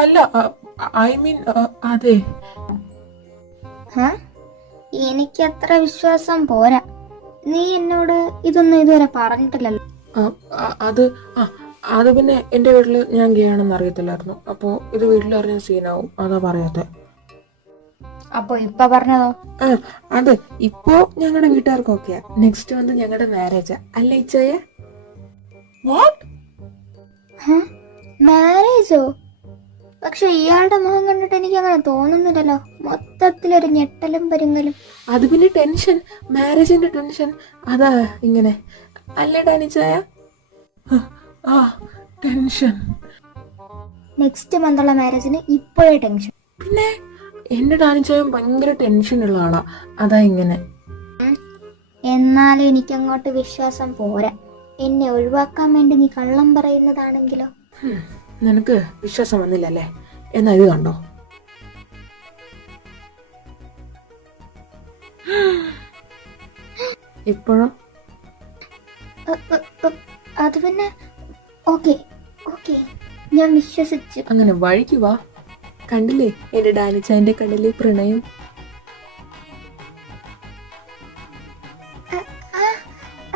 അല്ല, ഐ മീൻ അതെ. എനിക്കത്ര വിശ്വാസം പോരാ. നീ എന്നോട് ഇതൊന്നും ഇതുവരെ പറഞ്ഞിട്ടില്ലല്ലോ. അത് അത് പിന്നെ എൻ്റെ വീട്ടിൽ ഞാൻ ഗേ ആണെന്ന് അറിയത്തില്ലായിരുന്നു. അപ്പോൾ ഇത് വീട്ടിൽ അറിഞ്ഞ സീനാവും, അതാ പറയാത്തെ. അപ്പൊ ഇപ്പൊ പറഞ്ഞതോ? ആ അത് ഇപ്പോ ഞങ്ങളുടെ വീട്ടുകാർക്ക് ഓക്കെയാ. നെക്സ്റ്റ് വന്ന് ഞങ്ങളുടെ മാരേജാ അല്ലേ ഇച്ചയെ? മാരേജോ? പക്ഷെ ഇയാളുടെ മുഖം കണ്ടിട്ട് എനിക്ക് അങ്ങനെ തോന്നുന്നില്ലല്ലോ. മൊത്തത്തിലൊരു ഞെട്ടലും പരിങ്ങലും. അത് പിന്നെ ടെൻഷൻ, മാരേജിന്റെ ടെൻഷൻ, അതാ ഇങ്ങനെ അല്ലേ ഡാനിച്ചായ? ആ ടെൻഷൻ. നെക്സ്റ്റ് മന്തുള്ള മാരേജിന് ഇപ്പോഴേ ടെൻഷൻ. പിന്നെ എന്റെ ഡാനിച്ചായം ഭയങ്കര ടെൻഷനുള്ള ആളാ, അതാ ഇങ്ങനെ. എന്നാലും എനിക്കങ്ങോട്ട് വിശ്വാസം പോരാ. എന്നെ ഒഴിവാക്കാൻ വേണ്ടി നീ കള്ളം പറയുന്നതാണെങ്കിലോ? നിനക്ക് വിശ്വാസം വന്നില്ലല്ലേ? എന്നാ ഇത് കണ്ടോ. ഇപ്പോഴോ? അത് പിന്നെ ഓക്കെ ഓക്കെ, ഞാൻ വിശ്വസിച്ചു. അങ്ങനെ വഴിക്ക് വാ. കണ്ടില്ലേ എന്റെ ഡാനിച്ചായന്റെ കണ്ണിലെ പ്രണയം?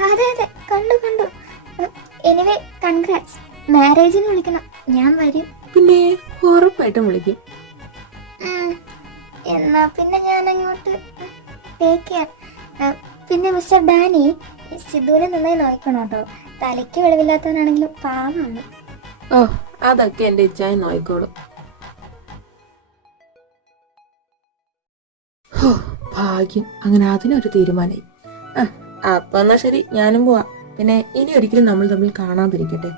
അതെ അതെ, കണ്ടു കണ്ടു. Anyway congrats. മാരേജിന് വിളിക്കണം, ഞാൻ വരും. പിന്നെ ഉറപ്പായിട്ടും വിളിക്കും. എന്നാ പിന്നെ ഞാൻ അങ്ങോട്ട് ടേക്ക് കെയർ. പിന്നെ മിസ്റ്റർ ഡാനി, സിദ്ധുവിനെ നന്നായി നോക്കണം കേട്ടോ. തലയ്ക്ക് വെളിവില്ലാത്തവനാണെങ്കിലും പാവമാണ്. ഓ അതൊക്കെ എന്റെ ഇച്ചായ നോയിക്കോളും. ഭാഗ്യം, അങ്ങനെ അതിനൊരു തീരുമാനമായി. അപ്പൊ എന്നാ ശരി, ഞാനും പോവാ. പിന്നെ ഇനി ഒരിക്കലും നമ്മൾ തമ്മിൽ കാണാതിരിക്കട്ടെ.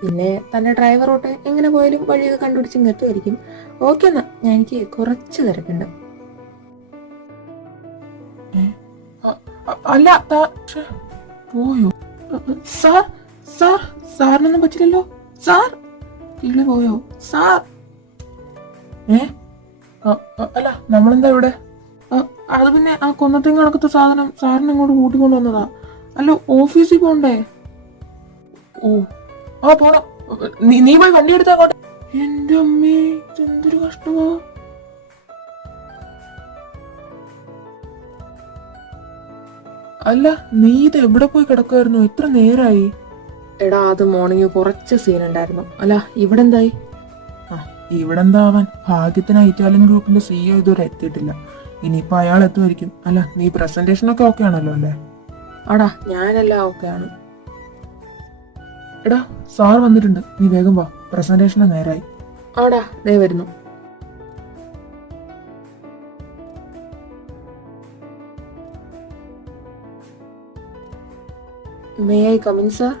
പിന്നെ തന്നെ ഡ്രൈവറോട്ട് എങ്ങനെ പോയാലും വഴിയൊക്കെ കണ്ടുപിടിച്ച് ഇങ്ങെത്തുമായിരിക്കും. ഓക്കെ എന്നാ, ഞാൻ എനിക്ക് കുറച്ച് തിരക്കുണ്ട്. അല്ല പോയോ സാർ? സാറിനൊന്നും പറ്റില്ലല്ലോ സാർ? കിളി പോയോ സാർ? അല്ല നമ്മളെന്താ ഇവിടെ? അത് പിന്നെ ആ കൊന്നത്തേങ്ങ കണക്കത്തെ സാധനം സാറിനെ ഇങ്ങോട്ട് കൂട്ടിക്കൊണ്ടു വന്നതാ. അല്ല ഓഫീസിൽ പോണ്ടേ? ഓ ആ പോണം. നീ പോയി വണ്ടി എടുത്താ അങ്ങോട്ട്. എന്റെ അമ്മേ, എന്തൊരു കഷ്ടമാ. അല്ല നീ ഇത് എവിടെ പോയി കിടക്കുമായിരുന്നു? എത്ര നേരായി? എടാ അത് മോർണിംഗ് കുറച്ച് സീൻ ഉണ്ടായിരുന്നു. അല്ല ഇവിടെ എന്തായി? ഇവിടെ എന്താവാൻ, ഭാഗ്യത്തിന് ഇറ്റാലിയൻ ഗ്രൂപ്പിന്റെ CEO ഇതുവരെ എത്തിയിട്ടില്ല. ഇനിയിപ്പോ അയാൾ എത്തുമായിരിക്കും. അല്ല നീ പ്രസന്റേഷനൊക്കെ ഓക്കെ ആണല്ലോ അല്ലേ? ആടാ ഞാനെല്ലാം ഓക്കെ ആണ്. എടാ സാർ വന്നിട്ടുണ്ട്, നീ വേഗം വാ, പ്രസന്റേഷന് നേരായി. ആടാ ദേ വരുന്നു. May I come in sir?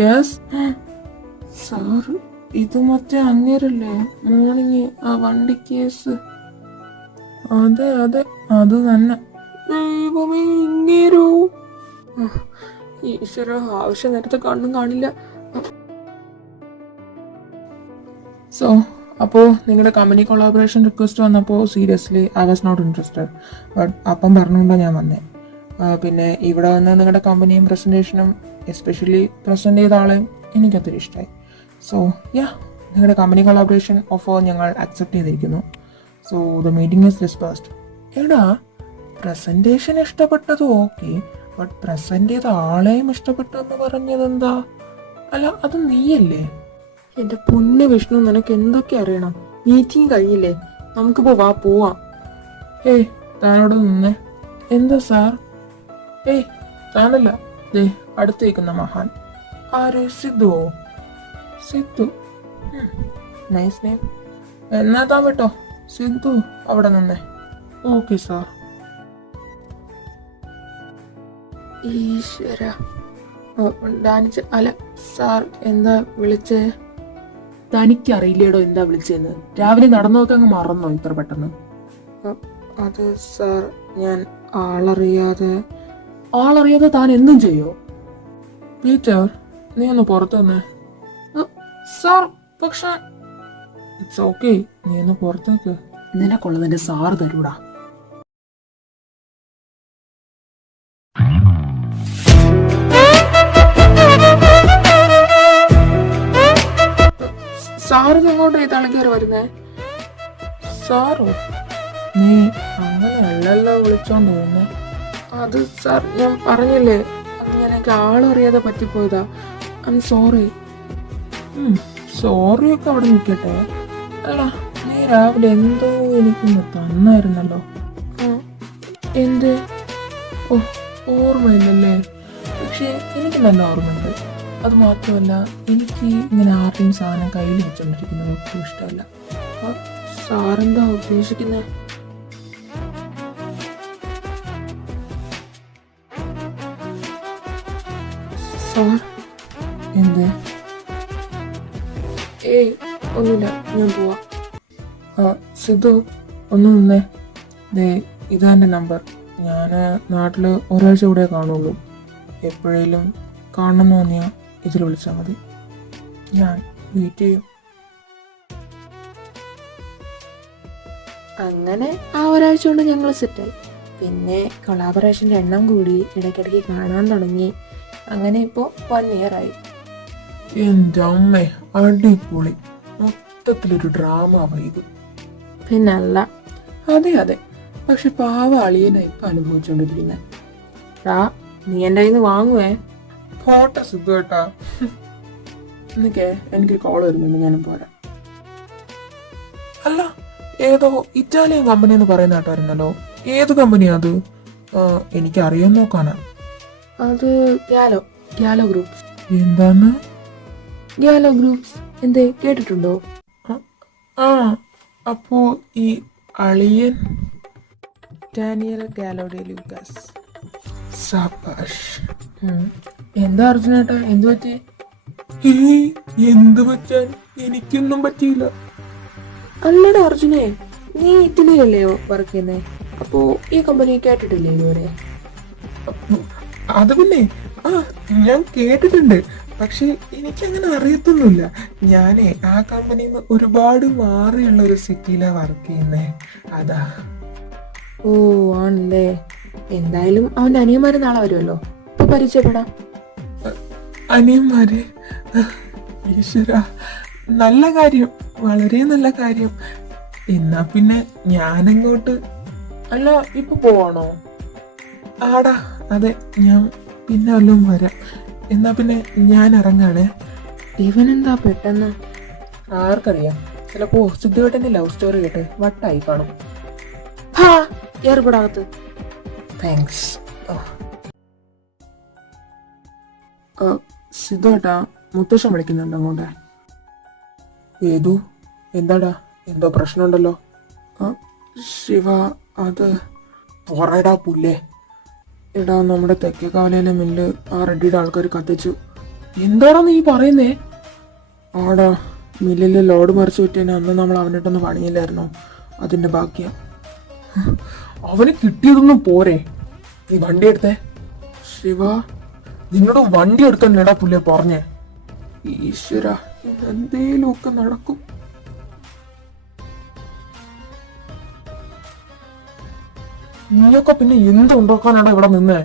Yes sir. ഇത് മറ്റേ അങ്ങേരല്ലേ മോർണിംഗ് ആ വണ്ടി കേസ്? അതെ അതെ അത് തന്നെ. ദൈവമേ ഇങ്ങേരോ? ഈശ്വര, ആവശ്യം നേരത്തെ കണ്ണും കാണില്ല. സോ അപ്പോൾ നിങ്ങളുടെ കമ്പനി കൊളാബറേഷൻ റിക്വസ്റ്റ് വന്നപ്പോൾ seriously I was not interested. But അപ്പം പറഞ്ഞുകൊണ്ടാണ് ഞാൻ വന്നേ. പിന്നെ ഇവിടെ വന്ന് നിങ്ങളുടെ കമ്പനിയും പ്രസൻറ്റേഷനും എസ്പെഷ്യലി പ്രസൻറ്റ് ചെയ്ത ആളെയും എനിക്കൊത്തിരി ഇഷ്ടമായി. സോ യാ, നിങ്ങളുടെ കമ്പനി കൊളാബറേഷൻ ഓഫർ ഞങ്ങൾ അക്സെപ്റ്റ് ചെയ്തിരിക്കുന്നു. So the meeting is dispersed. എടാ പ്രസൻറ്റേഷൻ ഇഷ്ടപ്പെട്ടത് ഓക്കെ, ബട്ട് പ്രസന്റ് ചെയ്ത ആളെയും ഇഷ്ടപ്പെട്ടു എന്ന് പറഞ്ഞതെന്താ? അല്ല അത് നീയല്ലേ? എന്റെ പൊന്ന് വിഷ്ണു, നിനക്ക് എന്തൊക്കെ അറിയണം? മീറ്റിംഗ് കഴിഞ്ഞില്ലേ, നമുക്കിപ്പോ വാ പോവാം. ഏയ് താനോട് നിന്നേ. എന്താ സാർ? ഏയ് താനല്ല, ദേ അടുത്തേക്കുന്ന മഹാൻ. ആര്? സിദ്ധുവോ? Sidhu, nice name. എന്നാ താൻ വിട്ടോ, സിദ്ധു അവിടെ നിന്നേ. Okay sir. ഈശ്വര, ഡാനിച്ച അല്ല സാർ എന്താ വിളിച്ചേ? തനിക്കറിയില്ലേടോ എന്താ വിളിച്ചെന്ന്? രാവിലെ നടന്നൊക്കെ അങ്ങ് മറന്നോ ഇത്ര പെട്ടെന്ന്? അത് സാർ ഞാൻ ആളറിയാതെ താൻ എന്തും ചെയ്യോ? പീറ്റർ നീ ഒന്ന് പുറത്തു വന്നേ. സാർ പക്ഷെ ഇറ്റ്സ് ഓക്കെ, നീ ഒന്ന് പുറത്തേക്ക്. നിനക്കുള്ളതിന്റെ സാർ തരൂടാ. സാറിന് അങ്ങോട്ട് ഏതാണ് കയറി വരുന്നേ? സാറോ? നീ അങ്ങനെയല്ലല്ലോ വിളിച്ചോണ്ട് പോകുന്നേ. അത് സാർ ഞാൻ പറഞ്ഞില്ലേ, അങ്ങനെ ആളറിയാതെ പറ്റിപ്പോയതാ. I am sorry. സോറിയൊക്കെ അവിടെ നിൽക്കട്ടെ. അല്ല, നീ രാവിലെ എന്തോ എനിക്കൊന്ന് തന്നായിരുന്നല്ലോ. എന്ത്? ഓ, ഓർമ്മയില്ലല്ലേ? പക്ഷെ എനിക്ക് നല്ല ഓർമ്മയുണ്ട്. അത് മാത്രമല്ല, എനിക്ക് ഇങ്ങനെ ആരുടെയും സാധനം കയ്യിൽ വെച്ചോണ്ടിരിക്കുന്നത് ഒട്ടും ഇഷ്ടമല്ല. സാറെന്താ ഉദ്ദേശിക്കുന്നത്? സാർ? എന്ത്? ഏയ് ഒന്നുമില്ല, ഞാൻ പോവാ. സിദ്ധു, ഒന്ന് നിന്നേ. ദേ, ഇതാ എൻ്റെ നമ്പർ. ഞാൻ നാട്ടിൽ ഒരാഴ്ച കൂടെ കാണുള്ളൂ. എപ്പോഴേലും കാണണമെന്ന് തോന്നിയാൽ ഇതിൽ വിളിച്ചാൽ മതി. ഞാൻ വെയിറ്റ് ചെയ്യും. അങ്ങനെ ആ ഒരാഴ്ച കൊണ്ട് ഞങ്ങൾ സെറ്റായി. പിന്നെ കൊളാബറേഷൻ്റെ എണ്ണം കൂടി, ഇടയ്ക്കിടയ്ക്ക് കാണാൻ തുടങ്ങി. അങ്ങനെ ഇപ്പോൾ 1 year ആയി. എൻ്റെ അമ്മേ, അടിപൊളി. മൊത്തത്തിലൊരു ഡ്രാമ വൈബ്. പിന്നല്ല. അതെ അതെ, പക്ഷെ പാവ അളിയനെ ഇപ്പം അനുഭവിച്ചുകൊണ്ടിരിക്കുന്നത്. നീ എൻ്റെ കയ്യിൽ നിന്ന് വാങ്ങുവേ. ഫോട്ടോ സിദ്ധു കേട്ടാ. എന്നൊക്കെ എനിക്ക് കോൾ വരുന്നുണ്ട്, ഞാനും പോരാ. അല്ല, ഏതോ ഇറ്റാലിയൻ കമ്പനി എന്ന് പറയുന്ന കേട്ടായിരുന്നല്ലോ. ഏത് കമ്പനിയാ അത്? എനിക്കറിയാൻ നോക്കാനാ. അത് ഗ്യാലോ ഗ്രൂപ്പ്സ്. എന്താണ് ഗ്യാലോ ഗ്രൂപ്പ്സ്? എന്തേ, കേട്ടിട്ടുണ്ടോ? ആ, അപ്പോ ഈ അളിയൻ ഡാനിയൽ ഗാലോ ഡെ ലൂക്കാസ്. സബാഷ്. എന്താ അർജുനേട്ടാ, എന്തു പറ്റി? എന്ത് പറ്റാൻ? എനിക്കൊന്നും പറ്റിയില്ല. അല്ലടാ അർജുനെ, നീ ഇറ്റലിയിലല്ലയോ വർക്ക് ചെയ്യുന്നേ? അപ്പോ ഈ കമ്പനി കേട്ടിട്ടില്ലേ ഇതുവരെ? അത് പിന്നെ ഞാൻ കേട്ടിട്ടുണ്ട്, പക്ഷെ എനിക്കങ്ങനെ അറിയത്തൊന്നുമില്ല. ഞാനേ ആ കമ്പനിയിൽ നിന്ന് ഒരുപാട് മാറിയുള്ള ഒരു സിറ്റിയിലാണ് വർക്ക് ചെയ്യുന്നേ, അതാ. ഓ ആണല്ലേ. എന്തായാലും അവന്റെ അനിയന്മാര് നാളെ വരുമല്ലോ, അപ്പൊ പരിചയപ്പെടാം. അനിയന്മാര്? ഈശ്വര, നല്ല കാര്യം, വളരെ നല്ല കാര്യം. എന്നാ പിന്നെ ഞാനങ്ങോട്ട്. അല്ല, ഇപ്പൊ പോവാണോ? ആടാ, അതെ, ഞാൻ പിന്നെ വല്ലതും വരാം. എന്നാ പിന്നെ ഞാൻ ഇറങ്ങാണേ. ഇവനെന്താ പെട്ടെന്ന്? ആർക്കറിയാം, ചിലപ്പോ സിദ്ധുവേട്ടന്റെ ലവ് സ്റ്റോറി കേട്ട് വട്ടായി കാണും. ഏർപ്പെടാകത്ത്. താങ്ക്സ്. സിദ്ധുവേട്ടാ, മുത്തശ്ശൻ വിളിക്കുന്നുണ്ട് അങ്ങോട്ടെ. ഏതു? എന്താടാ, എന്തോ പ്രശ്നമുണ്ടല്ലോ? ശിവ, അത് പൊറടാ പുല്ലേ. എടാ, നമ്മുടെ തെക്കേക്കാവലയിലെ മില്ല് ആ റെഡ്ഡിയുടെ ആൾക്കാർ കത്തിച്ചു. എന്താടാ നീ പറയുന്നേ? ആടാ, മില്ലിലെ ലോഡ് മറിച്ചു വിറ്റേനെ അന്ന് നമ്മൾ അവനിട്ടൊന്ന് പണിയില്ലായിരുന്നോ? അതിന്റെ ബാക്കിയാ. അവന് കിട്ടിയതൊന്നും പോരെ. നീ വണ്ടി എടുത്തേ. ശിവ, നിന്നോട് വണ്ടി എടുക്കാനേടാ പുല്ലേ പറഞ്ഞേ. ഈശ്വര, എന്തേലും ഒക്കെ നടക്കും. നീയൊക്കെ പിന്നെ എന്തുണ്ടാക്കാനാണ് ഇവിടെ നിന്നേ?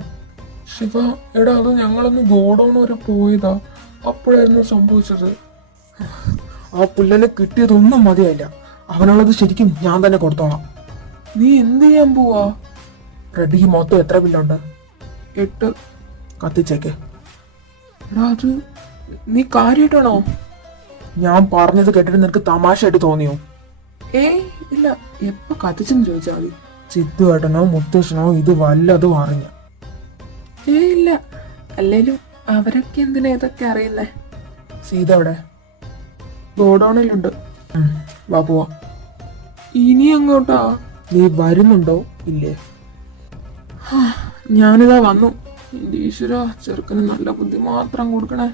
ശിവ, എടാ, അത് ഞങ്ങളൊന്ന് ഗോഡൌൺ വരെ പോയതാ, അപ്പോഴായിരുന്നു സംഭവിച്ചത്. ആ പുല്ലനെ കിട്ടിയതൊന്നും മതിയായില്ല. അവനുള്ളത് ശരിക്കും ഞാൻ തന്നെ കൊടുത്തോളാം. നീ എന്ത് ചെയ്യാൻ പോവാ? റെഡിക്ക് മൊത്തം എത്ര ബില്ലുണ്ട്? 8. കത്തിച്ചേക്ക്. എടാ, അത് നീ കാര്യമായിട്ടാണോ? ഞാൻ പറഞ്ഞത് കേട്ടിട്ട് നിനക്ക് തമാശയായിട്ട് തോന്നിയോ? ഏയ് ഇല്ല. എപ്പോ കത്തിച്ചെന്ന് ചോദിച്ചാൽ മതി. സിദ്ധുവേട്ടനോ മുത്തശ്ശനോ ഇത് വല്ലതും അറിഞ്ഞ? ഇല്ല. അല്ലേലും അവരൊക്കെ എന്തിനാ ഇതൊക്കെ അറിയുന്നേ? സീത എവിടെ? ഗോഡൌണിലുണ്ട്. വാ പോവാ. ഇനി എങ്ങോട്ടാ? നീ വരുന്നുണ്ടോ ഇല്ലേ? ഞാനിതാ വന്നു. എന്റെ ഈശ്വര, ചെറുക്കന് നല്ല ബുദ്ധി മാത്രം കൊടുക്കണേ.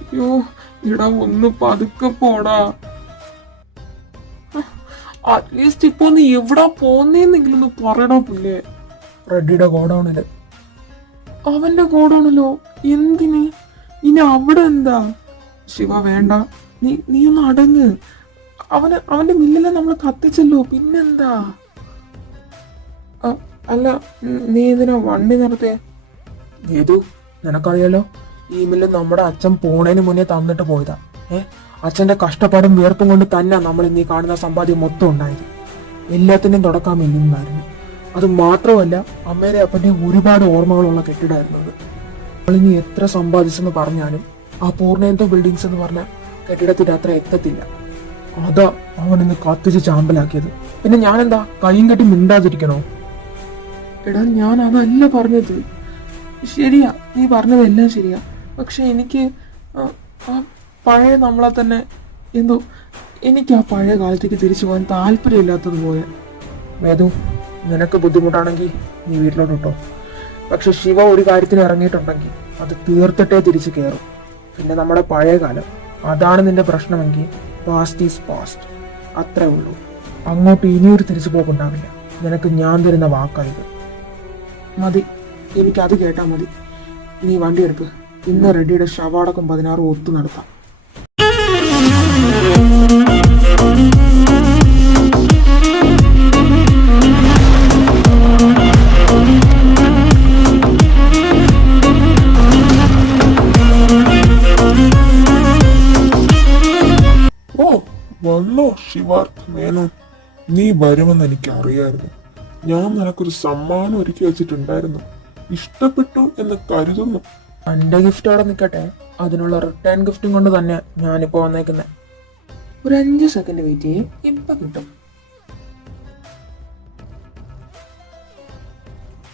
അയ്യോ, ഇടാ, ഒന്ന് പതുക്കെ പോടാ. അറ്റ്ലീസ്റ്റ് ഇപ്പൊ നീ എവിടാ പോന്നേന്നെങ്കിലും ഒന്ന് പറയടാ പുല്ലേ. റെഡ്ഡിയുടെ ഗോഡൌണില്. അവന്റെ ഗോഡൌണിലോ? എന്തിന്? ഇനി അവിടെ എന്താ? ശിവ, വേണ്ട, നീ ഒന്ന് അടങ്ങ്. അവന്റെ മില്ലിലെ നമ്മൾ കത്തിച്ചല്ലോ, പിന്നെന്താ? അല്ല, നീ എന്തിനാ വണ്ടി നിർത്തേ? ഏതു, നിനക്കറിയാലോ, ഈ മില്ല് നമ്മുടെ അച്ഛൻ പോണേന് മുന്നേ തന്നിട്ട് പോയതാ. അച്ഛന്റെ കഷ്ടപ്പാടും വിയർപ്പും കൊണ്ട് തന്നെ നമ്മൾ ഇന്നീ കാണുന്ന സമ്പാദ്യം മൊത്തം ഉണ്ടായത്. എല്ലാത്തിനും തുടക്കം മില്ലിന്നായിരുന്നു. അത് മാത്രമല്ല അമ്മയുടെ അപ്പന്റെ ഒരുപാട് ഓർമ്മകളുള്ള കെട്ടിടമായിരുന്നു അത്. നമ്മളിനി എത്ര സമ്പാദിച്ചെന്ന് പറഞ്ഞാലും ആ പൂർണ്ണേന്തോ ബിൽഡിങ്സ് എന്ന് പറഞ്ഞ കെട്ടിടത്തിന്റെ അത്ര എത്തത്തില്ല. അതാ അവനിന്ന് കത്തിച്ച് ചാമ്പലാക്കിയത്. പിന്നെ ഞാനെന്താ കൈയും കെട്ടി മിണ്ടാതിരിക്കണോ? എടാ ഞാൻ അതല്ല പറഞ്ഞത്. ശരിയാ, നീ പറഞ്ഞതെല്ലാം ശരിയാ. പക്ഷെ എനിക്ക് ആ പഴയ നമ്മളെ തന്നെ എന്തോ എനിക്ക് ആ പഴയ കാലത്തേക്ക് തിരിച്ചു പോകാൻ താല്പര്യമില്ലാത്തതുപോലെ. വേദു, നിനക്ക് ബുദ്ധിമുട്ടാണെങ്കിൽ നീ വീട്ടിലോട്ട് ഇട്ടോ. പക്ഷെ ശിവ ഒരു കാര്യത്തിന് ഇറങ്ങിയിട്ടുണ്ടെങ്കിൽ അത് തീർത്തിട്ടേ തിരിച്ചു കയറും. പിന്നെ നമ്മുടെ പഴയ കാലം അതാണ് നിന്റെ പ്രശ്നമെങ്കിൽ പാസ്റ്റ് ഈസ് പാസ്റ്റ്, അത്രേ ഉള്ളൂ. അങ്ങോട്ട് ഇനിയൊരു തിരിച്ചു പോക്കുണ്ടാവില്ല. നിനക്ക് ഞാൻ തരുന്ന വാക്കായത്. മതി, എനിക്കത് കേട്ടാ മതി. നീ വണ്ടി എടുക്ക്. ഇന്ന് റെഡിയുടെ ശവാടക്കം 16 ഒത്തു നടത്താം. ഓ വന്നോ ശിവാർത്ഥ് മേനോൻ, നീ വരുമെന്ന് എനിക്ക് അറിയായിരുന്നു. ഞാൻ നിനക്കൊരു സമ്മാനം ഒരുക്കി വെച്ചിട്ടുണ്ടായിരുന്നു. ഇഷ്ടപ്പെട്ടു എന്ന് കരുതുന്നു. എന്റെ ഗിഫ്റ്റ് അവിടെ നിൽക്കട്ടെ, അതിനുള്ള റിട്ടേൺ ഗിഫ്റ്റും കൊണ്ട് തന്നെ ഞാനിപ്പോ വന്നേക്കുന്നത്. ഒരു 5 സെക്കൻഡ് വെയിറ്റ് ചെയ്യും, ഇപ്പൊ കിട്ടും.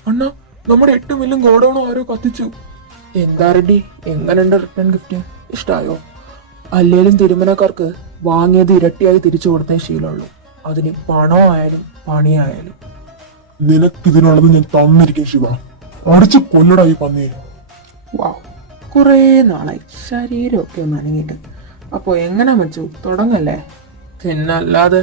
അണ്ണ, നമ്മുടെ 8 മില്യൺ ഗോഡൌണും ആരോ കത്തിച്ചു. എന്താ റെഡി, എങ്ങനെയുണ്ട് റിട്ടേൺ ഗിഫ്റ്റ്? ഇഷ്ടായോ? അല്ലേലും തിരുമലക്കാർക്ക് വാങ്ങിയത് ഇരട്ടിയായി തിരിച്ചു കൊടുത്തേ ശീലമുള്ളൂ. അതിന് പണമായാലും പണിയായാലും. നിനക്കിതിനുള്ളത് ഞാൻ തന്നിരിക്കും ശിവ. അടിച്ചു കൊല്ലടാ ഈ പന്നിയെ. വാവ്, കുറേ നാളായി ശരീരമൊക്കെ ഒന്ന് അനങ്ങിയിട്ട്. അപ്പൊ എങ്ങനെ വെച്ചു തുടങ്ങല്ലേ? പിന്നല്ലാതെ.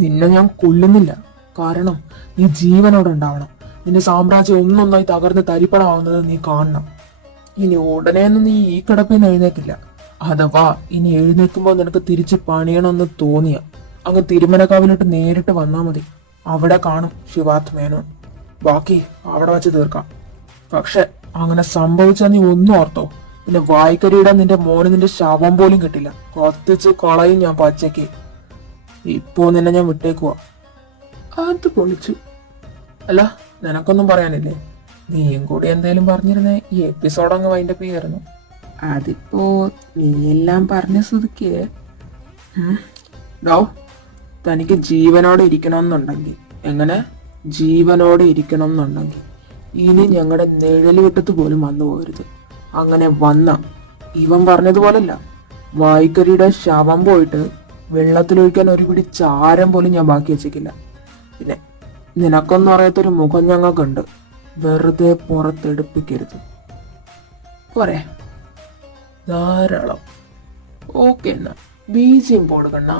നിന്നെ ഞാൻ കൊല്ലുന്നില്ല. കാരണം നീ ജീവനോടെ ഉണ്ടാവണം. നിന്റെ സാമ്രാജ്യം ഒന്നൊന്നായി തകർന്ന് തരിപ്പണമാവുന്നത് നീ കാണണം. ഇനി ഉടനെ ഒന്നും നീ ഈ കിടപ്പിൽ നിന്ന് എഴുന്നേക്കില്ല. അഥവാ ഇനി എഴുന്നേൽക്കുമ്പോൾ നിനക്ക് തിരിച്ച് പണിയണമെന്ന് തോന്നിയ അങ്ങ് തിരുമലക്കാവിലോട്ട് നേരിട്ട് വന്നാൽ മതി. അവിടെ കാണും ശിവാർത്ഥ് മേനോൻ. ബാക്കി അവിടെ വെച്ച് തീർക്കാം. പക്ഷെ അങ്ങനെ സംഭവിച്ചാൽ നീ ഒന്നും ഓർത്തോ, പിന്നെ വായ്ക്കരിയിടാൻ നിന്റെ മോന് നിന്റെ ശവം പോലും കിട്ടില്ല. കത്തിച്ച് കളയും ഞാൻ പച്ചയ്ക്ക്. ഇപ്പോ നിന്നെ ഞാൻ വിട്ടേക്കുവാ. അത് പൊളിച്ചു. അല്ല, നിനക്കൊന്നും പറയാനില്ലേ? നീയും കൂടി എന്തേലും പറഞ്ഞിരുന്നേ ഈ എപ്പിസോഡ് അങ്ങ് വൈൻഡപ്പ് ചെയ്യായിരുന്നു. അതിപ്പോ നീ എല്ലാം പറഞ്ഞ സ്ഥിതിക്ക് ഡോ, തനിക്ക് ജീവനോടെ ഇരിക്കണമെന്നുണ്ടെങ്കിൽ, എങ്ങനെ ജീവനോടെ ഇരിക്കണം എന്നുണ്ടെങ്കിൽ ഇനി ഞങ്ങളുടെ നിഴല് വിട്ടത്ത് പോലും വന്നു പോകരുത്. അങ്ങനെ വന്ന ഇവൻ പറഞ്ഞതുപോലല്ല, വായ്ക്കരിയുടെ ശവം പോയിട്ട് വെള്ളത്തിലൊഴിക്കാൻ ഒരു പിടി ചാരം പോലും ഞാൻ ബാക്കി വെച്ചേക്കില്ല. പിന്നെ നിനക്കൊന്നും അറിയാത്തൊരു മുഖം ഞങ്ങൾക്കുണ്ട്. വെറുതെ പുറത്തെടുപ്പിക്കരുത്. പോരെ? ധാരാളം. ഓക്കെ, എന്നാ ബീജിയം പോട് കണ്ണാ.